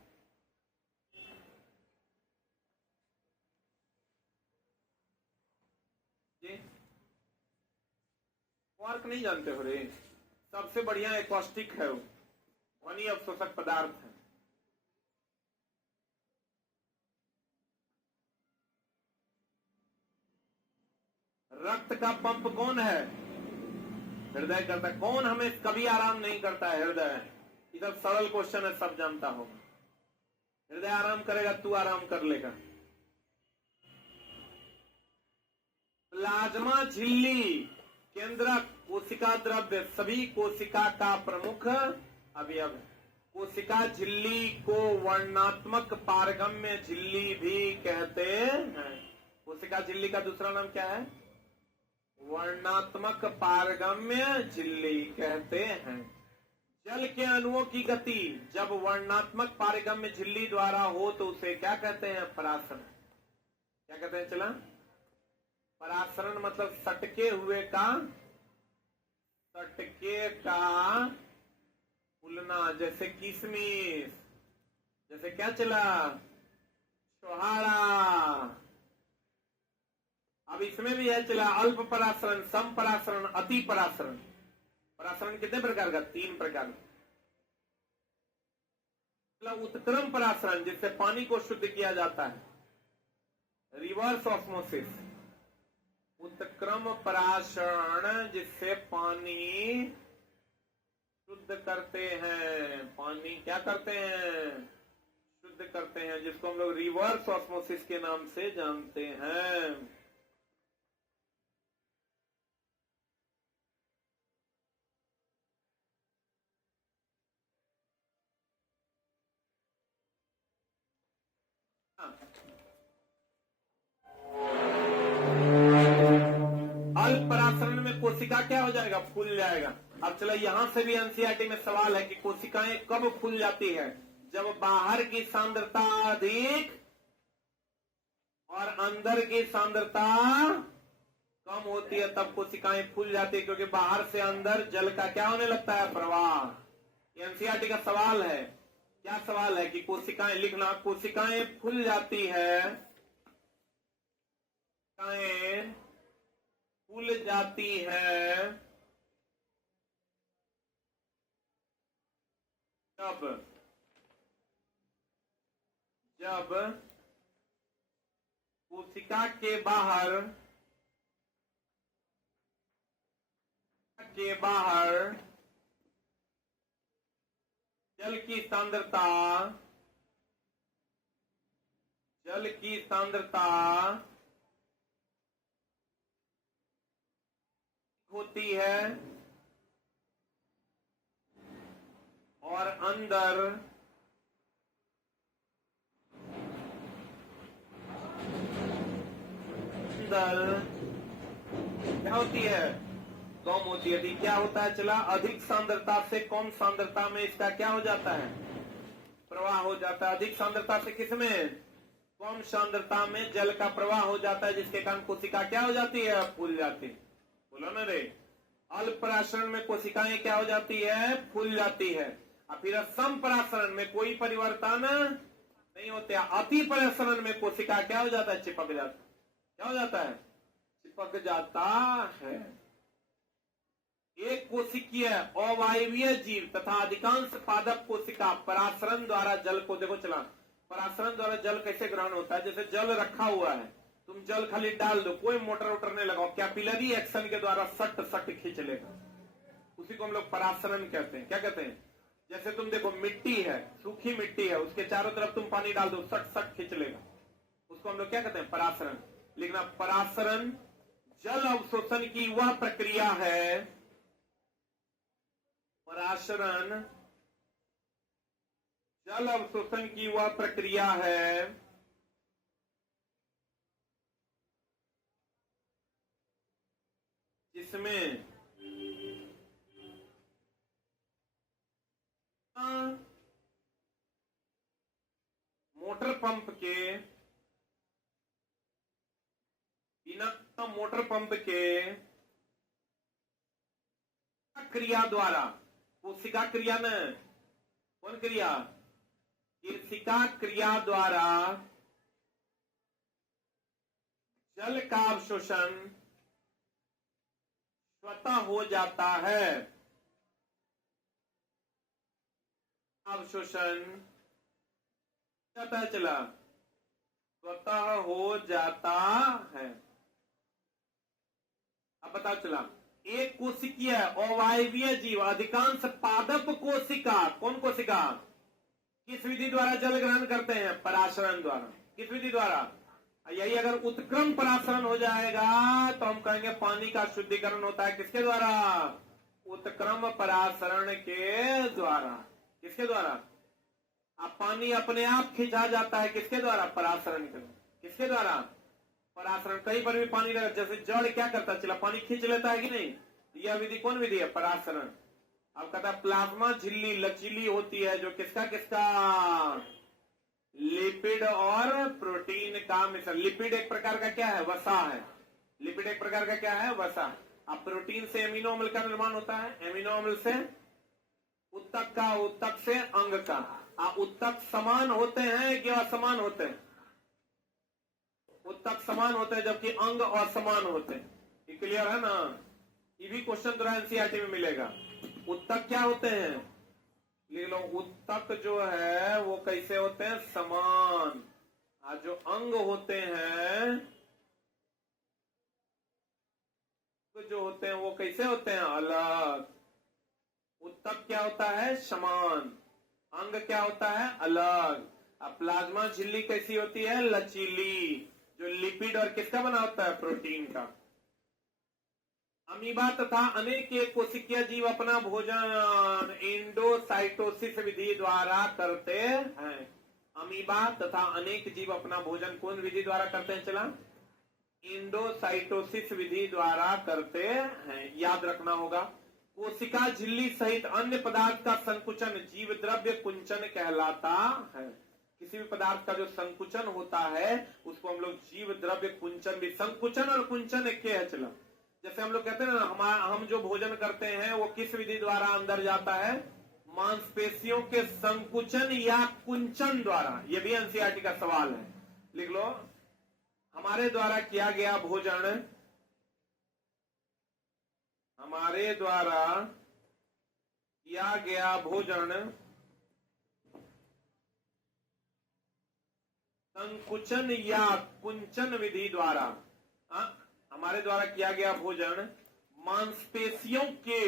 क्वार्क नहीं जानते हो रे? सबसे बढ़िया एकॉस्टिक है वो, ध्वनि अवशोषक पदार्थ है। रक्त का पंप कौन है? हृदय करता है। कौन हमें कभी आराम नहीं करता है? हृदय। इधर सरल क्वेश्चन है, सब जानता होगा। हृदय आराम करेगा, तू आराम कर लेगा। प्लाज्मा झिल्ली केंद्रक कोशिका द्रव्य सभी कोशिका का प्रमुख अवयव है। कोशिका झिल्ली को वर्णात्मक पारगम्य झिल्ली भी कहते हैं। कोशिका झिल्ली का दूसरा नाम क्या है? वर्णात्मक पारगम्य झिल्ली कहते हैं। जल के अणुओं की गति जब वर्णात्मक पारगम्य झिल्ली द्वारा हो तो उसे क्या कहते हैं? परासरण। क्या कहते हैं? चला, परासरण मतलब सटके हुए का, सटके का फूलना। जैसे किशमिश, जैसे क्या चला, छोहाड़ा। अब इसमें भी है चला अल्प परासरण, सम परासरण, अति परासरण। परासरण कितने प्रकार का? 3 प्रकार। उत्क्रम परासरण जिससे पानी को शुद्ध किया जाता है, रिवर्स ऑस्मोसिस। उत्क्रम परासरण जिससे पानी शुद्ध करते हैं, पानी क्या करते हैं? शुद्ध करते हैं, जिसको हम लोग रिवर्स ऑस्मोसिस के नाम से जानते हैं। अल्प परासरण में कोशिका क्या हो जाएगा? फूल जाएगा। अब चलो यहां से भी एनसीईआरटी में सवाल है कि कोशिकाएं कब फूल जाती है? जब बाहर की सांद्रता अधिक और अंदर की सांद्रता कम होती है, तब कोशिकाएं फूल जाती है, क्योंकि बाहर से अंदर जल का क्या होने लगता है? प्रवाह। एनसीईआरटी का सवाल है। क्या सवाल है? कि कोशिकाएं, लिखना, कोशिकाएं फूल जाती है, कोशिकाएं फूल जाती है जब कोशिका के बाहर जल की सांद्रता होती है और अंदर क्या होती है? कम होती है। क्या होता है? चला, अधिक सांद्रता से कम सांद्रता में इसका क्या हो जाता है? प्रवाह हो जाता है। अधिक सांद्रता से किसमें? कम सांद्रता में जल का प्रवाह हो जाता है, जिसके कारण कोशिका क्या हो जाती है? फूल जाती है। बोलो ना रे। अल्प परासरण में कोशिकाएं क्या हो जाती है? फूल जाती है। और फिर सम परासरण में कोई परिवर्तन नहीं होते। अति परासरण में कोशिका क्या हो जाता है? चिपक जाता है। क्या हो जाता है? चिपक जाता है। एक कोशिकीय अवायवीय जीव तथा अधिकांश पादप कोशिका परासरण द्वारा जल को, देखो चला, परासरण द्वारा जल कैसे ग्रहण होता है? जैसे जल रखा हुआ है, तुम जल खाली डाल दो, कोई मोटर वोटर नहीं लगाओ, कैपिलरी एक्शन के द्वारा सट सट खींच लेगा। उसी को हम लोग परासरण कहते हैं। क्या कहते हैं? जैसे तुम देखो मिट्टी है, सूखी मिट्टी है, उसके चारों तरफ तुम पानी डाल दो, सट सट खींच लेगा। उसको हम लोग क्या कहते हैं? परासरण। लिखना, परासरण जल अवशोषण की वह प्रक्रिया है, परासरण जल अवशोषण की वह प्रक्रिया है जिसमें मोटर पंप के क्रिया द्वारा, कोशिका क्रिया न, कौन क्रिया? कोशिका क्रिया द्वारा जल का अवशोषण स्वतः हो जाता है। अवशोषण जाता चला, स्वतः हो जाता है। अब बताओ चला, एक कोशिकीय अवायवीय जीव अधिकांश पादप कोशिका, कौन कोशिका, किस विधि द्वारा जल ग्रहण करते हैं? पराशरण द्वारा। किस विधि द्वारा? यही अगर उत्क्रम पराशरण हो जाएगा तो हम कहेंगे पानी का शुद्धिकरण होता है। किसके द्वारा? उत्क्रम पराशरण के द्वारा। किसके द्वारा? अब पानी अपने आप खिंचा जाता है, किसके द्वारा? पराशरण के। किसके द्वारा? पराशरण। कहीं पर भी पानी लगा, जैसे जड़ क्या करता है, चला पानी खींच लेता है कि नहीं? यह विधि कौन विधि है? पराशरण। अब कहता है प्लाज्मा झिल्ली लचीली होती है, जो किसका किसका? लिपिड और प्रोटीन का मिश्रण। लिपिड एक प्रकार का क्या है? वसा है। लिपिड एक प्रकार का क्या है? वसा। अब प्रोटीन से एमिनो अम्ल का निर्माण होता है, एमिनो अम्ल से उत्तक का, उत्तक से अंग का। उत्तक समान होते हैं कि असमान होते हैं? उत्तक समान होते हैं जबकि अंग असमान होते हैं। ये क्लियर है ना? ये भी क्वेश्चन तो एनसीईआरटी में मिलेगा। उत्तक क्या होते हैं? लिख लो, उत्तक जो है वो कैसे होते हैं? समान। जो अंग होते हैं, तो जो होते हैं वो कैसे होते हैं? अलग। उत्तक क्या होता है? समान। अंग क्या होता है? अलग। अब प्लाज्मा झिल्ली कैसी होती है? लचीली, जो लिपिड और किसका बना होता है? प्रोटीन का। अमीबा तथा अनेक कोशिकीय जीव अपना भोजन एंडोसाइटोसिस विधि द्वारा करते हैं। अमीबा तथा अनेक जीव अपना भोजन कौन विधि द्वारा करते हैं? चला, एंडोसाइटोसिस विधि द्वारा करते हैं। याद रखना होगा। कोशिका झिल्ली सहित अन्य पदार्थ का संकुचन जीव द्रव्य कुंचन कहलाता है। किसी भी पदार्थ का जो संकुचन होता है उसको हम लोग जीव द्रव्य कुंचन भी। संकुचन और कुंचन एक है। चला, जैसे हम लोग कहते हैं ना, हम जो भोजन करते हैं वो किस विधि द्वारा अंदर जाता है? मांसपेशियों के संकुचन या कुंचन द्वारा। ये भी एनसीईआरटी का सवाल है, लिख लो। हमारे द्वारा किया गया भोजन, हमारे द्वारा किया गया भोजन संकुचन या कुंचन विधि द्वारा, हमारे द्वारा किया गया भोजन मांसपेशियों के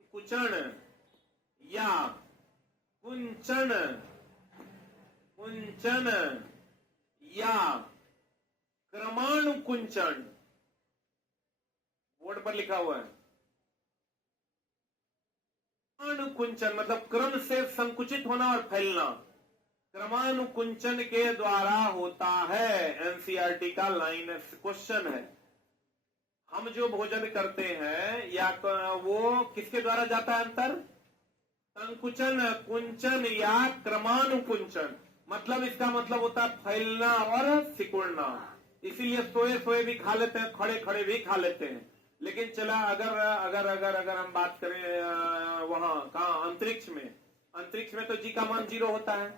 संकुचन या कुंचन या क्रमानुकुंचन, बोर्ड पर लिखा हुआ है। क्रमानुकुंचन मतलब क्रम से संकुचित होना और फैलना, क्रमानुकुंचन के द्वारा होता है। एनसीईआरटी का लाइन क्वेश्चन है। हम जो भोजन करते हैं या वो किसके द्वारा जाता है अंतर? संकुचन, कुंचन या क्रमानुकुंचन। मतलब इसका मतलब होता है फैलना और सिकुड़ना। इसीलिए सोए सोए भी खा लेते हैं, खड़े खड़े भी खा लेते हैं। लेकिन चला अगर अगर अगर अगर हम बात करें वहां कहा अंतरिक्ष में तो जी का मान 0 होता है।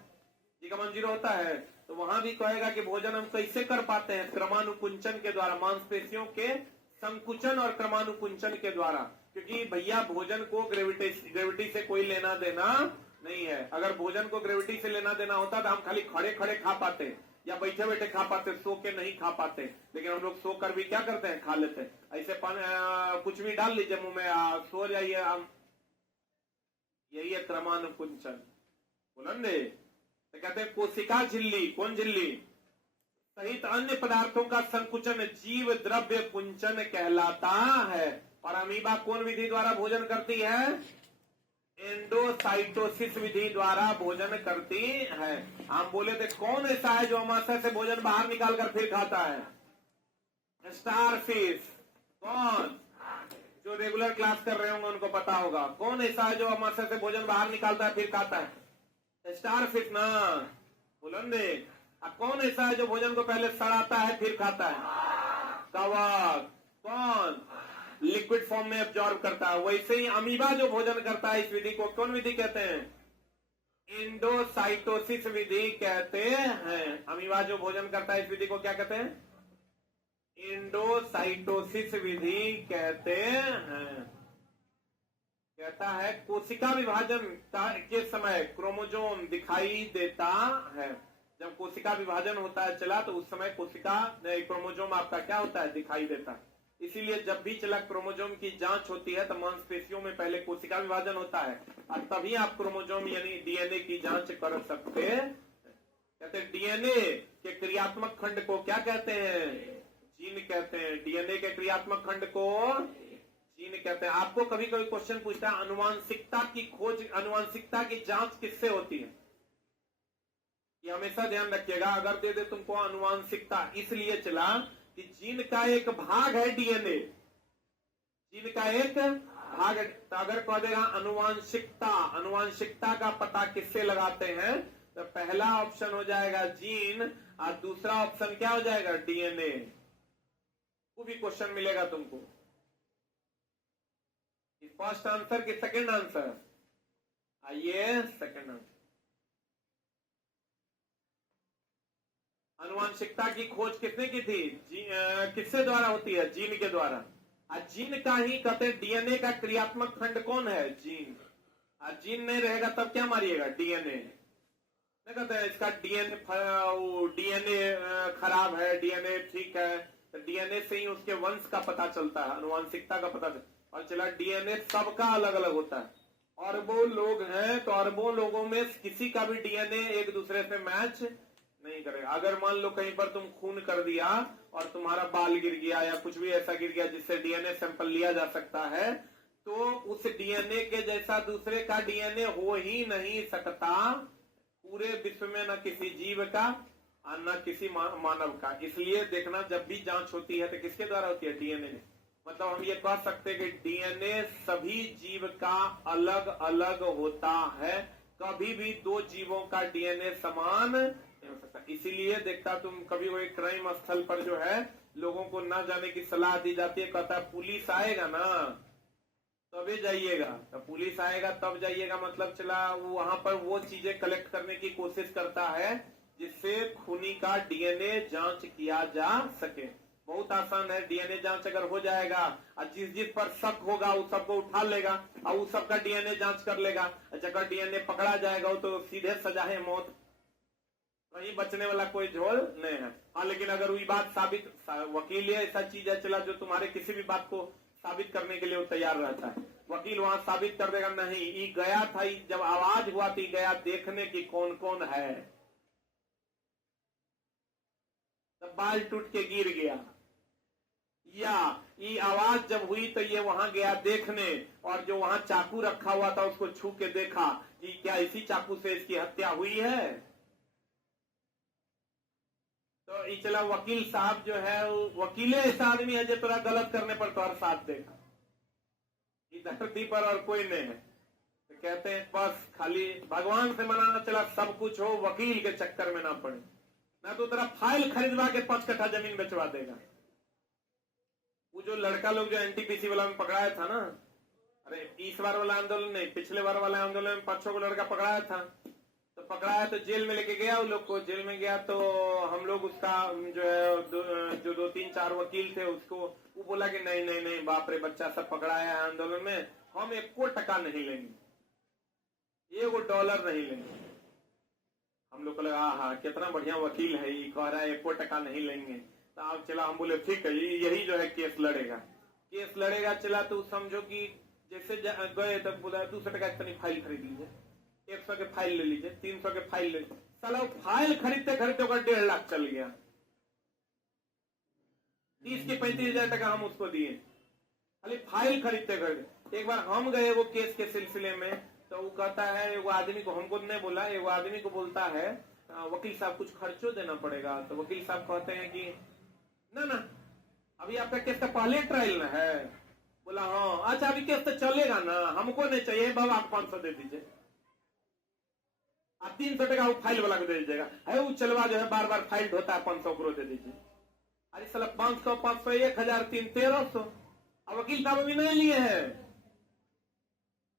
जी का मान 0 होता है तो वहां भी कहेगा कि भोजन हम कैसे कर पाते हैं? क्रमानुकुंचन के द्वारा, मांसपेशियों के संकुचन और क्रमानुकुंचन के द्वारा। क्योंकि भैया भोजन को ग्रेविटी से कोई लेना देना नहीं है। अगर भोजन को ग्रेविटी से लेना देना होता तो हम खाली खड़े खड़े खा पाते या बैठे बैठे खा पाते, सो के नहीं खा पाते। लेकिन हम लोग सो कर भी क्या करते हैं? खा लेते हैं। ऐसे कुछ भी डाल लीजिए मुंह में, सो जाइए हम। यही है क्रमानुकुंचन। बुलंदे तो कहते हैं कोशिका झिल्ली, कौन झिल्ली? सहित अन्य पदार्थों का संकुचन जीव द्रव्य कुंचन कहलाता है। और अमीबा कौन विधि द्वारा भोजन करती है? एंडोसाइटोसिस विधि द्वारा भोजन करती है। हम बोले थे कौन ऐसा है जो अमाशय से भोजन बाहर निकालकर फिर खाता है? स्टारफिश। कौन? जो रेगुलर क्लास कर रहे होंगे उनको पता होगा। कौन ऐसा है जो अमाशय से भोजन बाहर निकालता है फिर खाता है? स्टारफिश ना, बुलंदे। कौन ऐसा है जो भोजन को पहले सड़ाता है फिर खाता है? कवक। कौन? लिक्विड फॉर्म में एब्जॉर्ब करता है। वैसे ही अमीबा जो भोजन करता है इस विधि को कौन विधि कहते हैं? एंडोसाइटोसिस विधि कहते हैं। अमीबा जो भोजन करता है इस विधि को क्या कहते हैं? एंडोसाइटोसिस विधि कहते हैं। कहता है कोशिका विभाजन के समय क्रोमोजोम दिखाई देता है। जब कोशिका विभाजन होता है चला तो उस समय क्रोमोजोम आपका क्या होता है, दिखाई देता है। इसीलिए जब भी चला क्रोमोजोम की जांच होती है तो मांसपेशियों में पहले कोशिका विभाजन होता है और तभी आप क्रोमोजोम यानी डीएनए की जांच कर सकते हैं। कहते हैं डीएनए के क्रियात्मक खंड को क्या कहते हैं, जीन कहते हैं। डीएनए के क्रियात्मक खंड को जीन कहते हैं। आपको कभी कभी क्वेश्चन पूछता है अनुवांशिकता की खोज, अनुवांशिकता की जांच किससे होती है, ये हमेशा ध्यान रखिएगा। अगर दे दे तुमको अनुवांशिकता, इसलिए चला कि जीन का एक भाग है डीएनए, जीन का एक भाग। तो अगर कह देगा अनुवांशिकता, अनुवांशिकता का पता किससे लगाते हैं, तो पहला ऑप्शन हो जाएगा जीन और दूसरा ऑप्शन क्या हो जाएगा, डीएनए। वो भी क्वेश्चन मिलेगा तुमको। फर्स्ट आंसर कि सेकंड आंसर, आइए सेकंड आंसर। अनुवांशिकता की खोज किसने की थी, किससे द्वारा होती है, जीन के द्वारा। जीन का ही कहते हैं डीएनए का क्रियात्मक खंड कौन है, जीन। जीन नहीं रहेगा तब क्या मारिएगा, डीएनए। नहीं कहते हैं इसका डीएनए खराब है, डीएनए ठीक है, तो डीएनए से ही उसके वंश का पता चलता है, अनुवांशिकता का पता चलता। और चला डीएनए सबका अलग अलग होता है। अरबों लोग हैं तो अरबों लोगों में किसी का भी डीएनए एक दूसरे से मैच नहीं करेगा। अगर मान लो कहीं पर तुम खून कर दिया और तुम्हारा बाल गिर गया या कुछ भी ऐसा गिर गया जिससे डीएनए सैंपल लिया जा सकता है, तो उस डीएनए के जैसा दूसरे का डीएनए हो ही नहीं सकता पूरे विश्व में, न किसी जीव का और न किसी मानव का। इसलिए देखना जब भी जांच होती है तो किसके द्वारा होती है, डीएनए। मतलब हम ये कह सकते हैं कि डीएनए सभी जीव का अलग अलग होता है, कभी भी दो जीवों का डीएनए समान नहीं हो सकता। इसीलिए देखता तुम कभी कोई क्राइम स्थल पर जो है लोगों को न जाने की सलाह दी जाती है, कहता है पुलिस आएगा ना तभी जाइएगा, तो पुलिस आएगा तब जाइएगा, मतलब चला वहां पर वो चीजें कलेक्ट करने की कोशिश करता है जिससे खूनी का डीएनए जांच किया जा सके। बहुत आसान है, डीएनए जांच अगर हो जाएगा और जिस जिस पर शक होगा उस सबको उठा लेगा और उस सबका डीएनए जांच कर लेगा। अगर डीएनए पकड़ा जाएगा तो सीधे सजा है मौत, कहीं बचने वाला कोई झोल नहीं है। हाँ, लेकिन अगर वही बात साबित, वकील ऐसा चीज है चला जो तुम्हारे किसी भी बात को साबित करने के लिए वो तैयार रहता है। वकील वहां साबित कर देगा नहीं ये गया था, जब आवाज हुआ थी गया देखने की कौन कौन है, तब बाल टूट के गिर गया, या ये आवाज जब हुई तो ये वहां गया देखने, और जो वहां चाकू रखा हुआ था उसको छू के देखा कि क्या इसी चाकू से इसकी हत्या हुई है। तो चला वकील साहब जो है, वकीले ऐसा आदमी है जो तोरा गलत करने पर तो हर साथ देगा, धरती पर और कोई नहीं है। तो कहते हैं बस खाली भगवान से मनाना चला सब कुछ हो, वकील के चक्कर में ना पड़े, ना तो तेरा फाइल खरीदवा के 5 कट्ठा जमीन बेचवा देगा। वो जो लड़का लोग जो एनटीपीसी वाला में पकड़ाया था ना, अरे इस बार वाला आंदोलन नहीं, पिछले बार वाला आंदोलन में 5-6 को लड़का पकड़ाया था, तो पकड़ाया तो जेल में लेके गया, उन लोग को जेल में गया तो हम लोग उसका जो है जो 2-3-4 वकील थे उसको वो बोला कि नहीं नहीं नहीं बाप रे बच्चा सब पकड़ाया है आंदोलन में, हम 1 टका नहीं लेंगे, $1 नहीं लेंगे। हम लोग को लगा हाँ कितना बढ़िया वकील है, ये कह रहा है 1 टका नहीं लेंगे। तो आप चला हम बोले ठीक है यही जो है केस लड़ेगा। चला तो समझो कि जैसे गए तब बोला 200 टका इतनी फाइल खरीद लीजिए, 100 के फाइल ले लीजिए, 300 के फाइल ले लीजिए। साला फाइल खरीदते खरीदते होकर 1.5 लाख चल गया। 30 के 35,000 टका हम उसको दिए खाली फाइल खरीदते खरीदते। एक बार हम गए वो केस के सिलसिले में, तो वो कहता है एगो आदमी को, हमको नहीं बोला, एगो आदमी को बोलता है वकील साहब कुछ खर्चो देना पड़ेगा। तो वकील साहब कहते हैं कि ना अभी आपका केस का पहले ट्रायल ना है। बोला हाँ अच्छा अभी केस तो चलेगा ना, हमको नहीं चाहिए बाबा, आप 500 दे दीजिए, आप 300 टका वो फाइल वाला को दे दीजिएगा। है वो चलवा जो है बार बार फाइल ढोता है, 500 करोड़ दे दीजिए। अरे साला 500 1,000 3 1,300, अब वकील साहब अभी नहीं लिए हैं,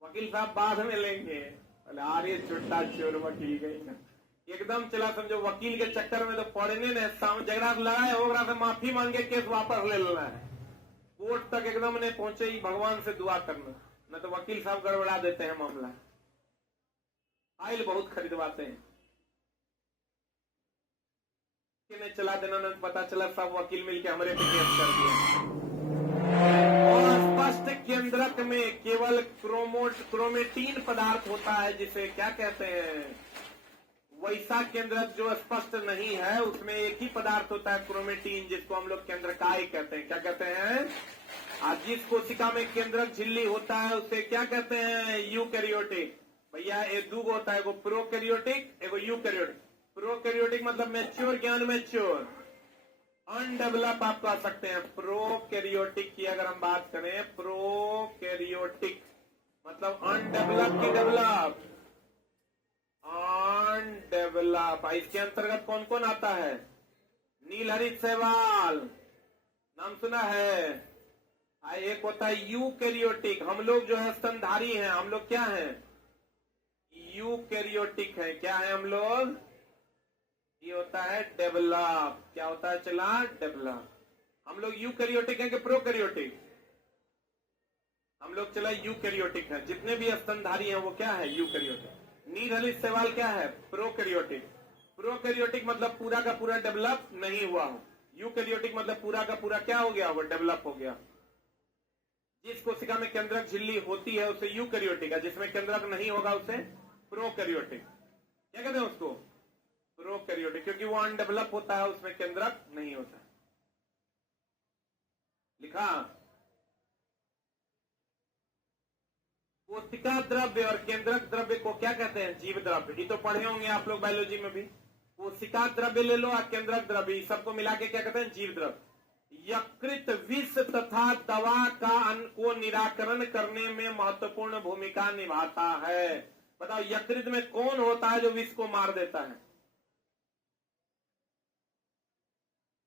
वकील साहब बाद में लेंगे। अरे छुट्टा चोर वकील गई एकदम चला समझो वकील के चक्कर में तो पड़ने ने जगह लगाए होगा से माफी मांगे केस वापस ले लेना है, कोर्ट तक एकदम नहीं पहुंचे ही भगवान से दुआ करना। न तो वकील साहब गड़बड़ा देते हैं मामला, फाइल बहुत खरीदवाते हैं, ने चला देना न पता चला सब वकील मिलके हमारे पे केस कर दिया। और स्पष्ट केंद्रक में केवल क्रोमेटीन पदार्थ होता है, जिसे क्या कहते हैं, वैसा केंद्रक जो स्पष्ट नहीं है, उसमें एक ही पदार्थ होता है क्रोमेटीन, जिसको हम लोग केंद्रकाय कहते हैं। क्या कहते हैं? आज जिस कोशिका में केंद्रक झिल्ली होता है उसे क्या कहते हैं? यूकैरियोटिक। भैया ये दो होता है, एगो प्रोकैरियोटिक, एगो यूकैरियोटिक। प्रोकैरियोटिक मतलब मैच्योर ज्ञान, मैच्योर। अनडेवलप आप कह सकते हैं। प्रोकैरियोटिक की अगर हम बात करें, प्रोकैरियोटिक मतलब अनडेवलप की डेवलप, अनडेवलप। इसके अंतर्गत कौन कौन आता है? नीलहरित शैवाल नाम सुना है। एक होता है यूकैरियोटिक। हम लोग जो है स्तनधारी हैं, हम लोग क्या हैं? यूकैरियोटिक है। क्या है हम लोग? ये होता है डेवलप। क्या होता है चला? डेवलप। हम लोग यूकैरियोटिक हैं कि प्रोकैरियोटिक? हम लोग चला यूकैरियोटिक है। जितने भी स्तनधारी हैं वो क्या है? यूकैरियोटिक। नीलहरित शैवाल क्या है? प्रोकैरियोटिक। प्रोकैरियोटिक मतलब पूरा का पूरा डेवलप नहीं हुआ हो। यूकैरियोटिक मतलब पूरा का पूरा क्या हो गया? वो डेवलप हो गया। जिस कोशिका में केंद्रक झिल्ली होती है उसे यूकैरियोटिक है, जिसमें केंद्रक नहीं होगा उसे प्रोकैरियोटिक। क्या कहते हैं उसको? प्रोकैरियोटिक, क्योंकि वो अनडेवलप होता है, उसमें केंद्रक नहीं होता। लिखा। कोशिका द्रव्य और केंद्रक द्रव्य को क्या कहते हैं? जीव द्रव्य। ये तो पढ़े होंगे आप लोग बायोलॉजी में भी। कोशिका द्रव्य ले लो और केंद्रक द्रव्य, सबको मिला के क्या कहते हैं? जीव द्रव्य। यकृत विष तथा दवा को निराकरण करने में महत्वपूर्ण भूमिका निभाता है। बताओ यकृत में कौन होता है जो विष को मार देता है?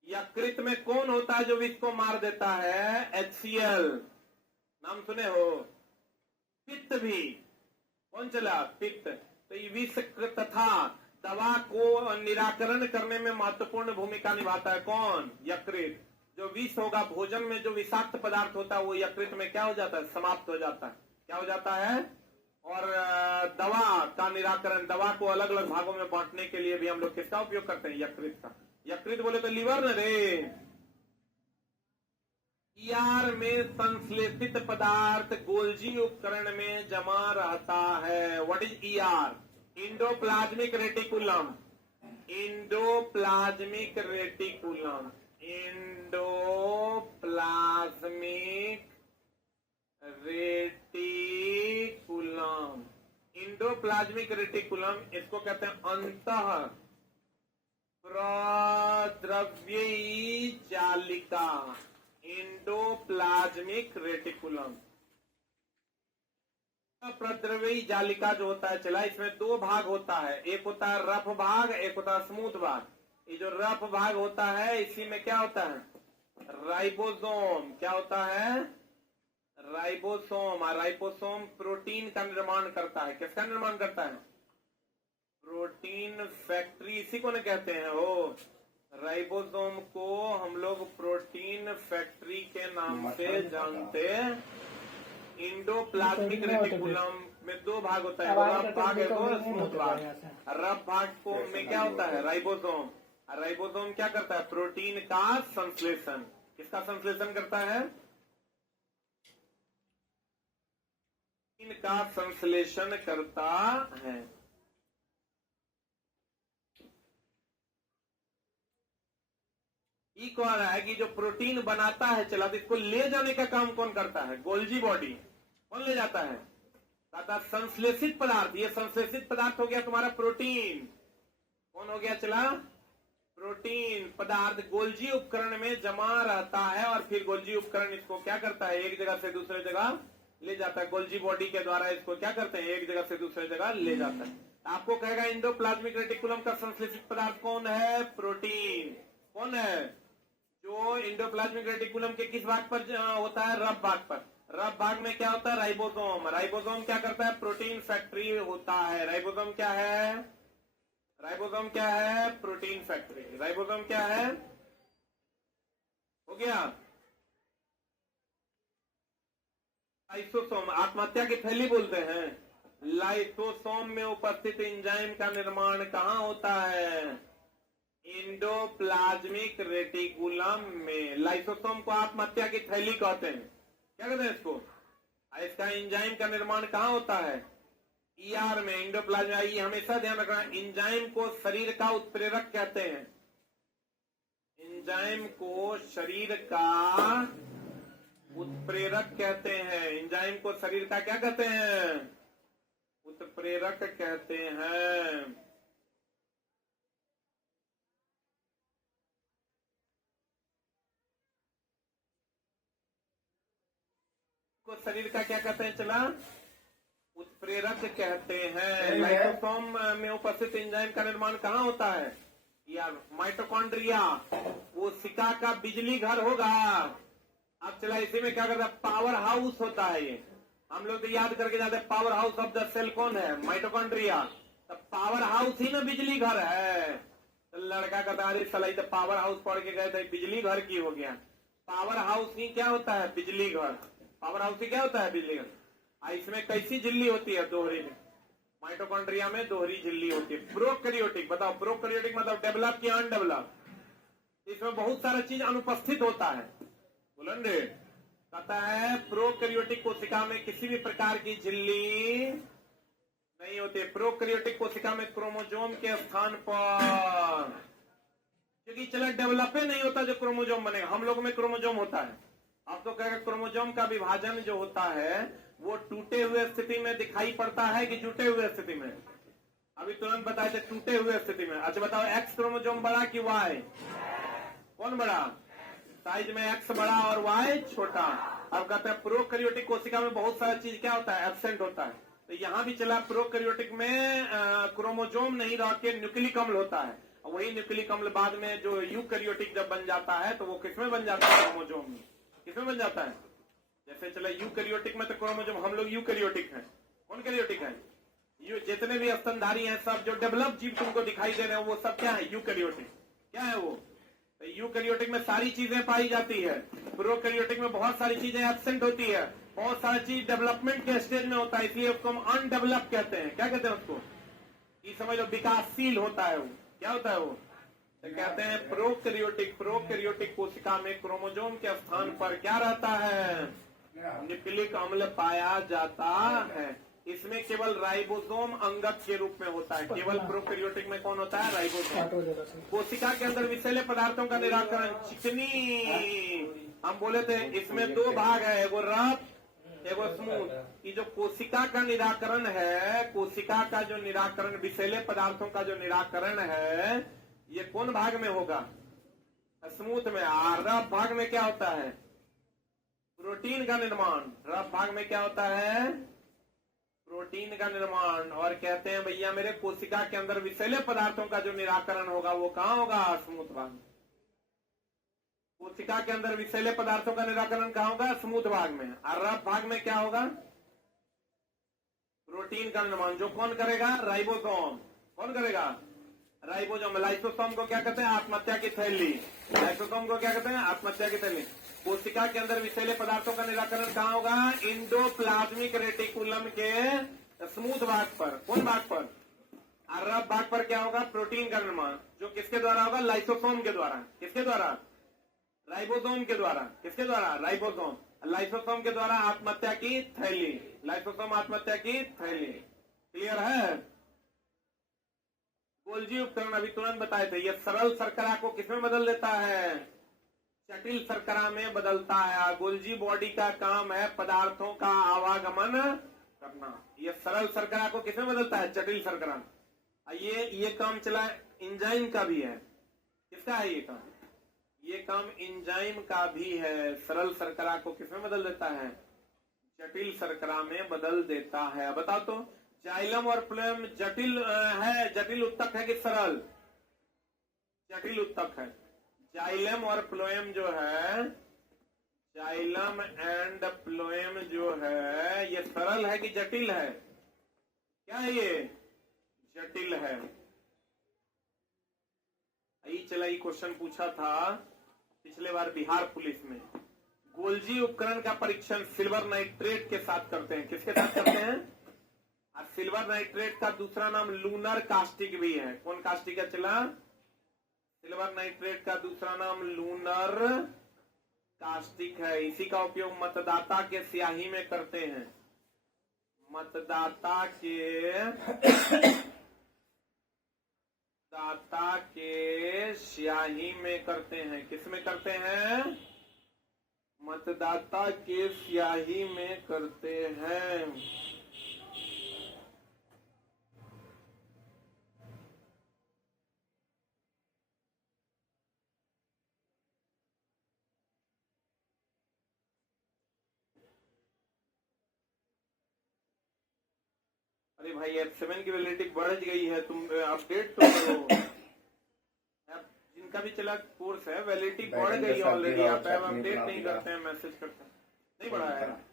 यकृत में कौन होता है जो विष को मार देता है? HCl नाम सुने हो। पित्त भी। कौन चला? पित्त। तो ये विष तथा दवा को निराकरण करने में महत्वपूर्ण भूमिका निभाता है। कौन? यकृत। जो विष होगा, भोजन में जो विषाक्त पदार्थ होता है वो यकृत में क्या हो जाता है? समाप्त हो जाता है। क्या हो जाता है? और दवा का निराकरण, दवा को अलग अलग भागों में बांटने के लिए भी हम लोग किसका उपयोग करते हैं? यकृत का। यकृत बोले तो लीवर न रे। ईआर में संश्लेषित पदार्थ गोल्जी उपकरण में जमा रहता है। What is ER? Endoplasmic reticulum. Endoplasmic reticulum. Endoplasmic reticulum. Endoplasmic reticulum, इसको कहते हैं अंतः प्रद्रव्यी जालिका। Endoplasmic reticulum. प्रद्रव्यी जालिका जो होता है चला, इसमें दो भाग होता है। एक होता है रफ भाग, एक होता है स्मूथ भाग। ये जो रफ भाग होता है इसी में क्या होता है? राइबोसोम। क्या होता है? राइबोसोम। और राइबोसोम प्रोटीन का निर्माण करता है। किसका निर्माण करता है? प्रोटीन फैक्ट्री, इसी को न कहते हैं हो। राइबोसोम को हम लोग प्रोटीन फैक्ट्री के नाम से जानते हैं। इंडोप्लाज्मिक रेटिकुलम में दो भाग होता है, रफ भाग है वो स्मूथ भाग। रफ भाग को में क्या होता है? राइबोसोम। राइबोसोम क्या करता है? प्रोटीन का संश्लेषण। किसका संश्लेषण करता है? प्रोटीन का संश्लेषण करता है। ये कह रहा है कि जो प्रोटीन बनाता है चला, तो इसको ले जाने का काम कौन करता है? Golgi body. कौन ले जाता है? संश्लेषित पदार्थ। ये संश्लेषित पदार्थ हो गया तुम्हारा प्रोटीन। कौन हो गया चला? प्रोटीन पदार्थ गोल्जी उपकरण में जमा रहता है और फिर गोल्जी उपकरण इसको क्या करता है? एक जगह से दूसरे जगह ले जाता है। गोल्जी बॉडी के द्वारा इसको क्या करते हैं? एक जगह से दूसरे जगह ले जाता है। आपको कहेगा इंडोप्लाज्मिक रेटिकुलम का संश्लेषित पदार्थ कौन है? प्रोटीन। कौन है? जो इंडोप्लाज्मिक रेटिकुलम के किस भाग पर होता है? रफ भाग पर। रफ भाग में क्या होता है? राइबोसोम। राइबोसोम क्या करता है? प्रोटीन फैक्ट्री होता है। राइबोसोम क्या है? राइबोसोम क्या है? Protein factory. राइबोसोम क्या है? हो गया। लाइसोसोम आत्महत्या की थैली बोलते हैं। लाइसोसोम में उपस्थित एंजाइम का निर्माण कहाँ होता है? एंडोप्लाज्मिक रेटिकुलम में। लाइसोसोम को आत्महत्या की थैली कहते हैं। क्या कहते हैं इसको? इसका एंजाइम का निर्माण कहाँ होता है? ईआर में, एंडोप्लाज्म। ये हमेशा ध्यान रखना, एंजाइम को शरीर का उत्प्रेरक कहते हैं। एंजाइम को शरीर का उत्प्रेरक कहते हैं। एंजाइम को शरीर का क्या कहते हैं? उत्प्रेरक कहते हैं। को शरीर का क्या कहते हैं? चला, उत्प्रेरक कहते हैं। लाइसोसोम में उपस्थित एंजाइम का निर्माण कहाँ होता है? यार माइटोकॉन्ड्रिया, कोशिका का बिजली घर होगा। अब चला, इसी में क्या करता है? पावर हाउस होता है ये। हम लोग तो याद करके जाते हैं, power house of the cell कौन है? माइटोकॉन्ड्रिया। तो पावर हाउस ही ना बिजली घर है। तो लड़का कहता है, अरे सलाई तो पावर हाउस पढ़ के गए थे, बिजली घर की हो गया। पावर हाउस ही क्या होता है? बिजली घर। पावर हाउस ही क्या होता है? बिजली घर। इसमें कैसी झिल्ली होती है? दोहरी में। माइटोकॉन्ड्रिया में दोहरी झिल्ली होती है। प्रोकैरियोटिक, बताओ प्रोकैरियोटिक मतलब डेवलप या अनडेवलप? इसमें बहुत सारा चीज अनुपस्थित होता है। बोलेंगे, कहता है प्रोकैरियोटिक कोशिका में किसी भी प्रकार की झिल्ली नहीं होती। प्रोकैरियोटिक कोशिका में क्रोमोसोम के स्थान पर, क्योंकि चला डेवलप नहीं होता जो क्रोमोसोम बनेगा। हम लोगों में क्रोमोसोम होता है। आप तो कहेगा क्रोमोसोम का विभाजन जो होता है वो टूटे हुए स्थिति में दिखाई पड़ता है कि जुटे हुए स्थिति में? अभी तुरंत बताए थे टूटे हुए स्थिति में। अच्छा बताओ, एक्स क्रोमोसोम बड़ा कि वाई? कौन बड़ा? साइज में एक्स बड़ा और वाई छोटा। अब कहते हैं प्रोकैरियोटिक कोशिका में बहुत सारा चीज क्या होता है? एब्सेंट होता है। तो यहाँ भी चला, प्रोकैरियोटिक में क्रोमोसोम नहीं रह के न्यूक्लिक अम्ल होता है। वही न्यूक्लिक अम्ल बाद में जो यूकैरियोटिक जब बन जाता है तो वो किसमें बन जाता है? क्रोमोसोम में। किसमें बन जाता है? जैसे चला यूकैरियोटिक में तो क्रोमोसोम, हम लोग यूकैरियोटिक हैं। कौन कैरियोटिक है? जितने भी स्तनधारी हैं सब, जो डेवलप जीव तुमको दिखाई दे रहे हैं वो सब क्या है? यूकैरियोटिक। क्या है वो? तो यूकैरियोटिक में सारी चीजें पाई जाती है। प्रोकैरियोटिक में बहुत सारी चीजें एब्सेंट होती है। बहुत सारी चीज डेवलपमेंट के स्टेज में होता है, इसलिए उसको हम अनडेवलप कहते हैं। क्या कहते हैं उसको? ये समझ लो, विकासशील होता है वो। क्या होता है वो? तो कहते हैं प्रोकैरियोटिक। प्रोकैरियोटिक कोशिका में क्रोमोसोम के स्थान पर क्या रहता है? न्यूक्लिक अम्ल पाया जाता है। इसमें केवल राइबोसोम अंगक के रूप में होता है। केवल प्रोकैरियोटिक में कौन होता है? राइबोसोम। कोशिका के अंदर विषैले पदार्थों का निराकरण, चिकनी, हम बोले थे इसमें दो भाग है, एगो रफ, एगो स्मूथ। ये जो कोशिका का निराकरण है, कोशिका का जो निराकरण, विषैले पदार्थों का जो निराकरण है, ये कौन भाग में होगा? स्मूथ में। रफ भाग में क्या होता है? प्रोटीन का निर्माण। रफ भाग में क्या होता है? प्रोटीन का निर्माण। और कहते हैं भैया मेरे, कोशिका के अंदर विषैले पदार्थों का जो निराकरण होगा वो कहाँ होगा? स्मूथ भाग। कोशिका के अंदर विषैले पदार्थों का निराकरण कहाँ होगा? स्मूथ भाग में। और रफ भाग में क्या होगा? प्रोटीन का निर्माण। जो कौन करेगा? राइबोसोम। कौन करेगा? राइबोसोम। लाइसोसोम को क्या कहते हैं? आत्महत्या की थैली। लाइसोसोम को क्या कहते हैं? आत्महत्या की थैली। कोशिका के अंदर विषैले पदार्थों का निराकरण कहाँ होगा? एंडोप्लाज्मिक रेटिकुलम के स्मूथ भाग पर। कौन भाग पर? और रफ भाग पर क्या होगा? प्रोटीन का निर्माण। जो किसके द्वारा होगा? लाइसोसोम के द्वारा। किसके द्वारा? राइबोसोम के द्वारा। किसके द्वारा? राइबोसोम। लाइसोसोम के द्वारा आत्महत्या की थैली। लाइसोसोम आत्महत्या की थैली। क्लियर है? गोल्जी उपकरण अभी तुरंत बताए थे। यह सरल शर्करा को किसमें बदल देता है? जटिल शर्करा में बदलता है। गोल्जी बॉडी का काम है पदार्थों का आवागमन करना। यह सरल शर्करा को किसमें बदलता है? जटिल शर्करा। ये काम चला एंजाइम का भी है। किसका है ये काम? ये काम एंजाइम का भी है। सरल शर्करा को किसमें बदल देता है? जटिल शर्करा में बदल देता है। बताओ तो, जाइलम और फ्लोएम जटिल है, जटिल उत्तक है कि सरल? जटिल उत्तक है। जाइलम और फ्लोएम जो है, जाइलम एंड फ्लोएम जो है, ये सरल है कि जटिल है? क्या है ये? जटिल है। यही चला, ये क्वेश्चन पूछा था पिछले बार बिहार पुलिस में। गोल्जी उपकरण का परीक्षण सिल्वर नाइट्रेट के साथ करते हैं। किसके साथ करते हैं? और सिल्वर नाइट्रेट का दूसरा नाम लूनर कास्टिक भी है। कौन कास्टिक है चला? सिल्वर नाइट्रेट का दूसरा नाम लूनर कास्टिक है। इसी का उपयोग मतदाता के स्याही में करते हैं। मतदाता के स्याही में करते हैं। किस में करते हैं? मतदाता के स्याही में करते हैं। अरे भाई F7 की वैलिडिटी बढ़ गई है, तुम अपडेट तो करो। जिनका भी चला कोर्स है वैलिडिटी बढ़ गई ऑलरेडी। आप अपडेट नहीं करते हैं, मैसेज करते हैं, नहीं बढ़ा है।